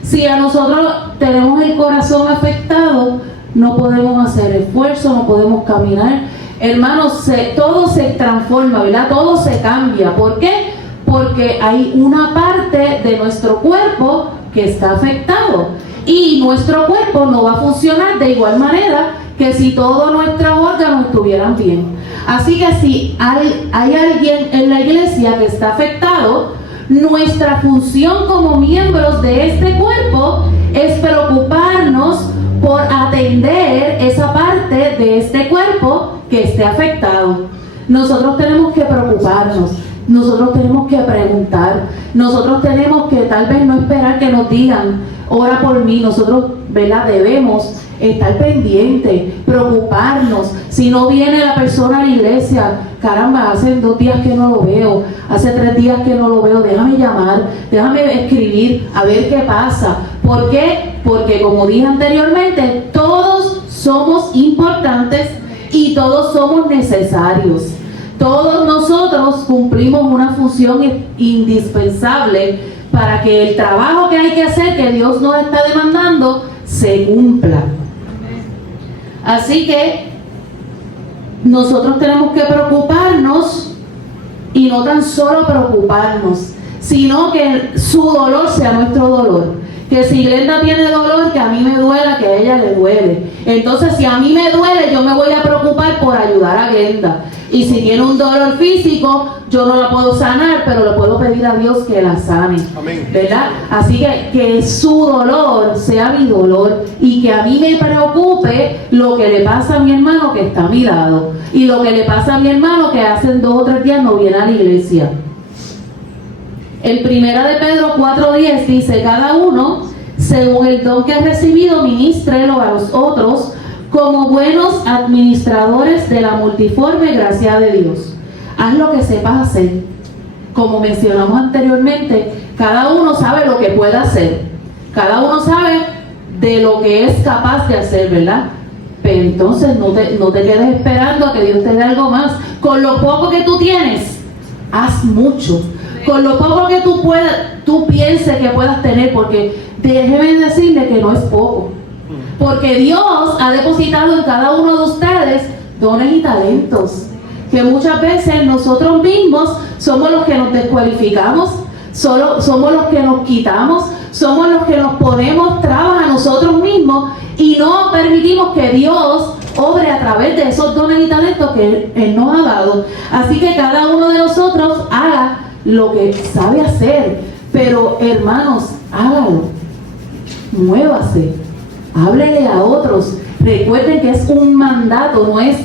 Si a nosotros tenemos el corazón afectado, no podemos hacer esfuerzo, no podemos caminar. Hermanos, todo se transforma, ¿verdad? Todo se cambia. ¿Por qué? Porque hay una parte de nuestro cuerpo que está afectado. Y nuestro cuerpo no va a funcionar de igual manera que si todos nuestros órganos estuvieran bien. Así que si hay alguien en la iglesia que está afectado, nuestra función como miembros de este cuerpo es preocuparnos por atender esa parte de este cuerpo que esté afectado. Nosotros tenemos que preocuparnos, nosotros tenemos que preguntar, nosotros tenemos que tal vez no esperar que nos digan, ora por mí. Nosotros, ¿verdad?, debemos estar pendientes, preocuparnos. Si no viene la persona a la iglesia, caramba, hace 2 días que no lo veo, hace 3 días que no lo veo, déjame llamar, déjame escribir, a ver qué pasa. ¿Por qué? Porque como dije anteriormente, todos somos importantes y todos somos necesarios. Todos nosotros cumplimos una función indispensable para que el trabajo que hay que hacer, que Dios nos está demandando, se cumpla. Así que nosotros tenemos que preocuparnos, y no tan solo preocuparnos, sino que su dolor sea nuestro dolor. Que si Glenda tiene dolor, que a mí me duela, que a ella le duele. Entonces, si a mí me duele, yo me voy a preocupar por ayudar a Glenda. Y si tiene un dolor físico, yo no la puedo sanar, pero le puedo pedir a Dios que la sane. Amén. ¿Verdad? Así que su dolor sea mi dolor, y que a mí me preocupe lo que le pasa a mi hermano que está a mi lado, y lo que le pasa a mi hermano que hace 2 o 3 días no viene a la iglesia. En 1 de Pedro 4:10 dice: cada uno, según el don que ha recibido, ministrelo a los otros como buenos administradores de la multiforme gracia de Dios. Haz lo que sepas hacer. Como mencionamos anteriormente, cada uno sabe lo que puede hacer. Cada uno sabe de lo que es capaz de hacer, ¿verdad? Pero entonces no te quedes esperando a que Dios te dé algo más. Con lo poco que tú tienes, haz mucho. Con lo poco que tú pienses que puedas tener, porque déjeme decirle que no es poco. Porque Dios ha depositado en cada uno de ustedes dones y talentos, que muchas veces nosotros mismos somos los que nos descualificamos, somos los que nos quitamos, somos los que nos ponemos trabas a nosotros mismos y no permitimos que Dios obre a través de esos dones y talentos que Él nos ha dado. Así que cada uno de nosotros haga lo que sabe hacer, pero hermanos, hágalo, muévase, háblele a otros. Recuerden que es un mandato, no es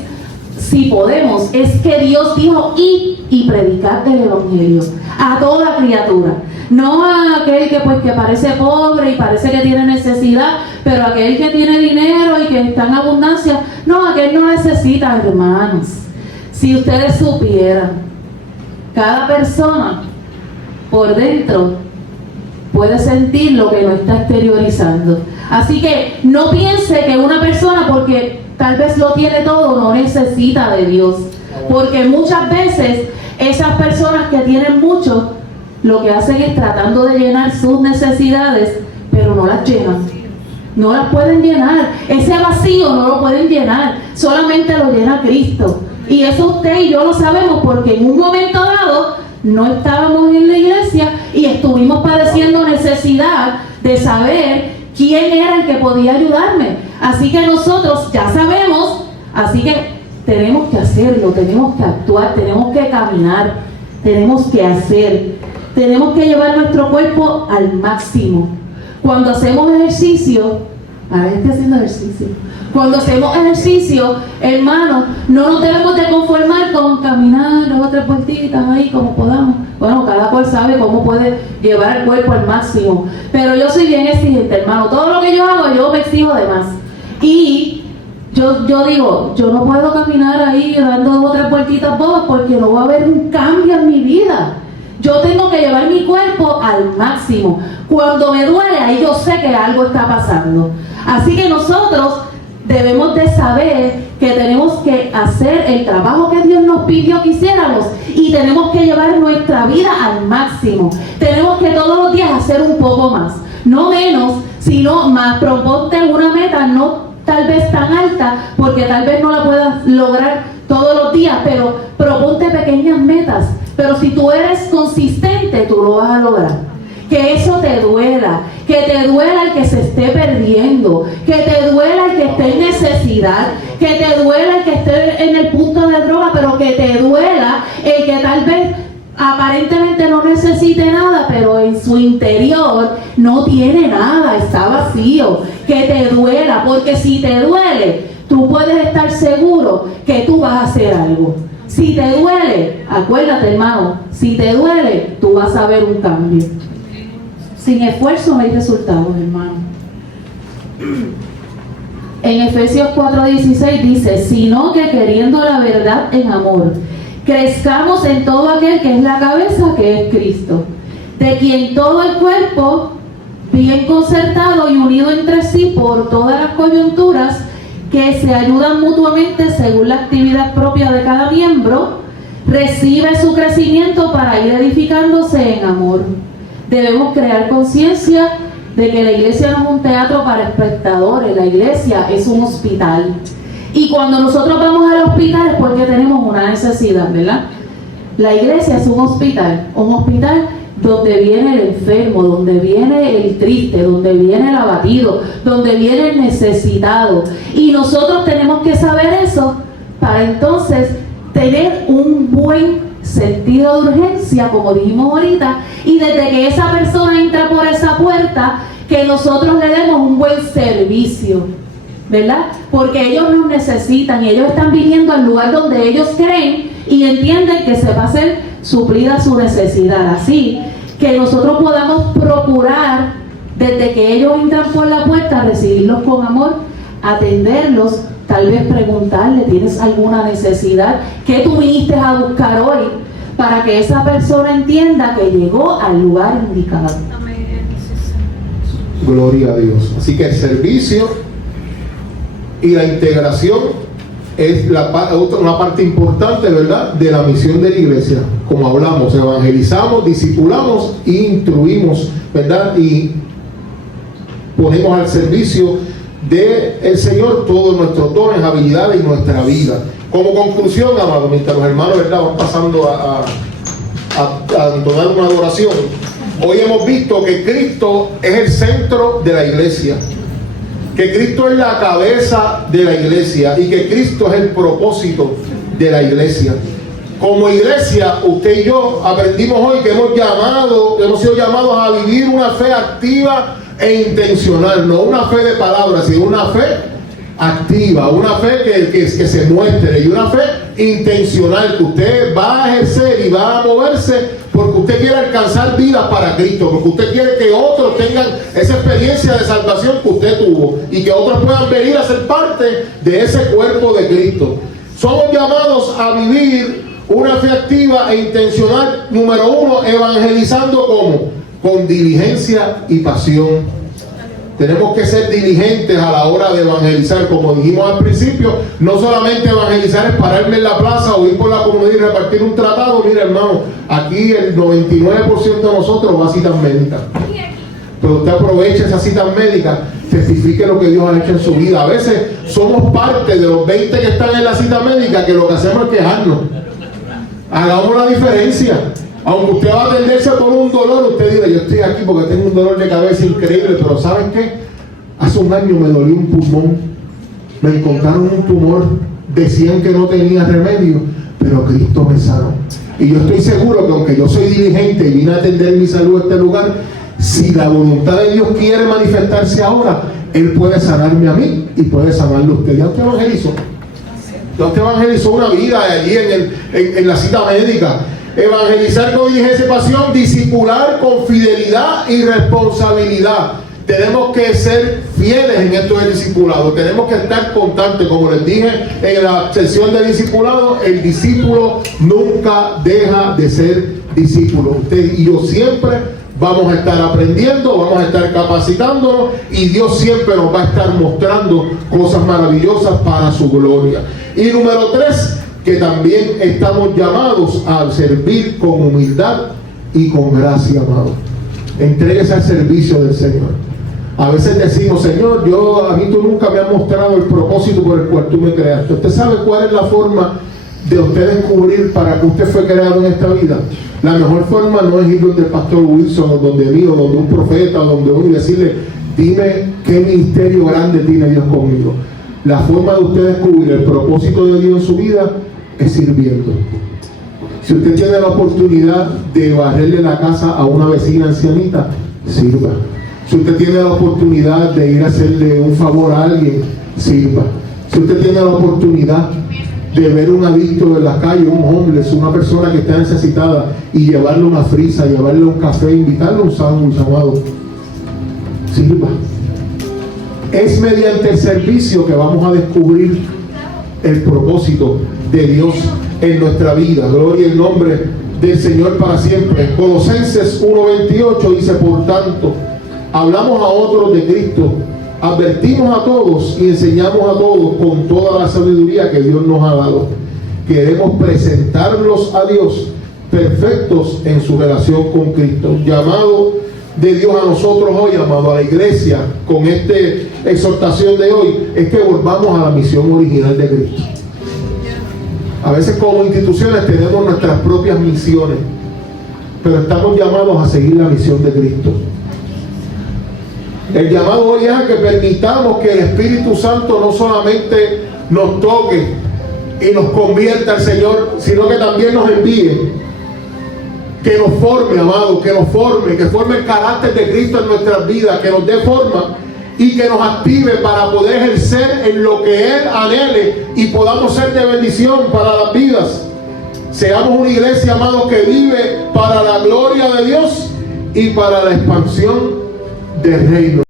si podemos, es que Dios dijo: id y predicad el evangelio a toda criatura, no a aquel que parece pobre y parece que tiene necesidad, pero aquel que tiene dinero y que está en abundancia, no, aquel no necesita. Hermanos, si ustedes supieran, cada persona por dentro puede sentir lo que no está exteriorizando. Así que no piense que una persona, porque tal vez lo tiene todo, no necesita de Dios. Porque muchas veces esas personas que tienen mucho, lo que hacen es tratando de llenar sus necesidades, pero no las llenan. No las pueden llenar. Ese vacío no lo pueden llenar. Solamente lo llena Cristo. Y eso usted y yo lo sabemos, porque en un momento dado no estábamos en la iglesia y estuvimos padeciendo necesidad de saber quién era el que podía ayudarme. Así que nosotros ya sabemos, así que tenemos que hacerlo, tenemos que actuar, tenemos que caminar, tenemos que hacer, tenemos que llevar nuestro cuerpo al máximo. Cuando hacemos ejercicio, ahora estoy haciendo ejercicio. Cuando hacemos ejercicio, hermanos, no nos debemos de conformar con caminar 2 o 3 vueltitas ahí como podamos. Bueno, cada cual sabe cómo puede llevar el cuerpo al máximo. Pero yo soy bien exigente, hermano. Todo lo que yo hago, yo me exijo de más. Y yo digo, yo no puedo caminar ahí dando 2 o 3 vueltitas bobas, porque no va a haber un cambio en mi vida. Yo tengo que llevar mi cuerpo al máximo. Cuando me duele, ahí yo sé que algo está pasando. Así que nosotros debemos de saber que tenemos que hacer el trabajo que Dios nos pidió que hiciéramos y tenemos que llevar nuestra vida al máximo. Tenemos que todos los días hacer un poco más, no menos, sino más. Proponte una meta, no tal vez tan alta, porque tal vez no la puedas lograr todos los días, pero proponte pequeñas metas. Pero si tú eres consistente, tú lo vas a lograr. Que eso te duela, que te duela el que se esté perdiendo, que te duela el que esté en necesidad, que te duela el que esté en el punto de droga, pero que te duela el que tal vez aparentemente no necesite nada, pero en su interior no tiene nada, está vacío. Que te duela, porque si te duele, tú puedes estar seguro que tú vas a hacer algo. Si te duele, acuérdate, hermano, si te duele, tú vas a ver un cambio. Sin esfuerzo no hay resultados, hermano. En Efesios 4:16 dice, sino que queriendo la verdad en amor, crezcamos en todo aquel que es la cabeza, que es Cristo, de quien todo el cuerpo, bien concertado y unido entre sí por todas las coyunturas, que se ayudan mutuamente según la actividad propia de cada miembro, recibe su crecimiento para ir edificándose en amor. Debemos crear conciencia de que la iglesia no es un teatro para espectadores, la iglesia es un hospital. Y cuando nosotros vamos al hospital es porque tenemos una necesidad, ¿verdad? La iglesia es un hospital donde viene el enfermo, donde viene el triste, donde viene el abatido, donde viene el necesitado. Y nosotros tenemos que saber eso para entonces tener un buen sentido de urgencia, como dijimos ahorita, y desde que esa persona entra por esa puerta, que nosotros le demos un buen servicio, ¿verdad? Porque ellos nos necesitan y ellos están viniendo al lugar donde ellos creen y entienden que se va a ser suplida su necesidad. Así que nosotros podamos procurar, desde que ellos entran por la puerta, recibirlos con amor, atenderlos, tal vez preguntarle, ¿tienes alguna necesidad? ¿Qué tú viniste a buscar hoy? Para que esa persona entienda que llegó al lugar indicado. Gloria a Dios. Así que el servicio y la integración es una parte importante, ¿verdad?, de la misión de la iglesia. Como hablamos, evangelizamos, discipulamos e instruimos, ¿verdad? Y ponemos al servicio del Señor todos nuestros dones, habilidades y nuestra vida. Como conclusión, amados, mientras los hermanos, ¿verdad?, van pasando a entonar una adoración, hoy hemos visto que Cristo es el centro de la iglesia, que Cristo es la cabeza de la iglesia y que Cristo es el propósito de la iglesia. Como iglesia, usted y yo aprendimos hoy que hemos sido llamados a vivir una fe activa e intencional, no una fe de palabras, sino una fe activa, una fe que se muestre, y una fe intencional, que usted va a ejercer y va a moverse porque usted quiere alcanzar vidas para Cristo, porque usted quiere que otros tengan esa experiencia de salvación que usted tuvo y que otros puedan venir a ser parte de ese cuerpo de Cristo. Somos llamados a vivir una fe activa e intencional, número uno, evangelizando ¿cómo? Con diligencia y pasión. Tenemos que ser diligentes a la hora de evangelizar, como dijimos al principio. No solamente evangelizar es pararme en la plaza o ir por la comunidad y repartir un tratado. Mira, hermano, aquí el 99% de nosotros va a citas médicas. Pero usted aprovecha esas citas médicas, testifique lo que Dios ha hecho en su vida. A veces somos parte de los 20 que están en la cita médica que lo que hacemos es quejarnos. Hagamos la diferencia. Aunque usted va a atenderse por un dolor, usted dice, yo estoy aquí porque tengo un dolor de cabeza increíble, pero ¿saben qué? Hace un año me dolió un pulmón, me encontraron un tumor, decían que no tenía remedio, pero Cristo me sanó. Y yo estoy seguro que aunque yo soy diligente y vine a atender mi salud a este lugar, si la voluntad de Dios quiere manifestarse ahora, Él puede sanarme a mí y puede sanarle a usted. Ya usted evangelizó. Ya usted evangelizó una vida allí en la cita médica. Evangelizar con diligencia y pasión, discipular con fidelidad y responsabilidad. Tenemos que ser fieles en esto del discipulado. Tenemos que estar constantes. Como les dije en la sesión de discipulado, el discípulo nunca deja de ser discípulo. Usted y yo siempre vamos a estar aprendiendo, vamos a estar capacitándonos y Dios siempre nos va a estar mostrando cosas maravillosas para su gloria. Y número 3, que también estamos llamados a servir con humildad y con gracia, amado. Entréguese al servicio del Señor. A veces decimos, Señor, a mí tú nunca me has mostrado el propósito por el cual tú me creaste. ¿Usted sabe cuál es la forma de usted descubrir para que usted fue creado en esta vida? La mejor forma no es ir donde el pastor Wilson, o donde mí, o donde un profeta, o donde uno, y decirle, dime qué ministerio grande tiene Dios conmigo. La forma de usted descubrir el propósito de Dios en su vida es sirviendo. Si usted tiene la oportunidad de barrerle la casa a una vecina ancianita, sirva. Si usted tiene la oportunidad de ir a hacerle un favor a alguien, sirva. Si usted tiene la oportunidad de ver un adicto en la calle, un homeless, una persona que está necesitada, y llevarle una frisa, llevarle un café, invitarle un sándwich, amado, sirva. Es mediante el servicio que vamos a descubrir el propósito de Dios en nuestra vida. Gloria al nombre del Señor para siempre. Colosenses 1:28 dice, por tanto, hablamos a otros de Cristo, advertimos a todos y enseñamos a todos con toda la sabiduría que Dios nos ha dado. Queremos presentarlos a Dios perfectos en su relación con Cristo. Llamado de Dios a nosotros hoy, amado, a la iglesia, con esta exhortación de hoy, es que volvamos a la misión original de Cristo. A veces como instituciones tenemos nuestras propias misiones, pero estamos llamados a seguir la misión de Cristo. El llamado hoy es a que permitamos que el Espíritu Santo no solamente nos toque y nos convierta al Señor, sino que también nos envíe, que nos forme, amado, que nos forme, que forme el carácter de Cristo en nuestras vidas, que nos dé forma y que nos active para poder ejercer en lo que Él anhele y podamos ser de bendición para las vidas. Seamos una iglesia, amado, que vive para la gloria de Dios y para la expansión del reino.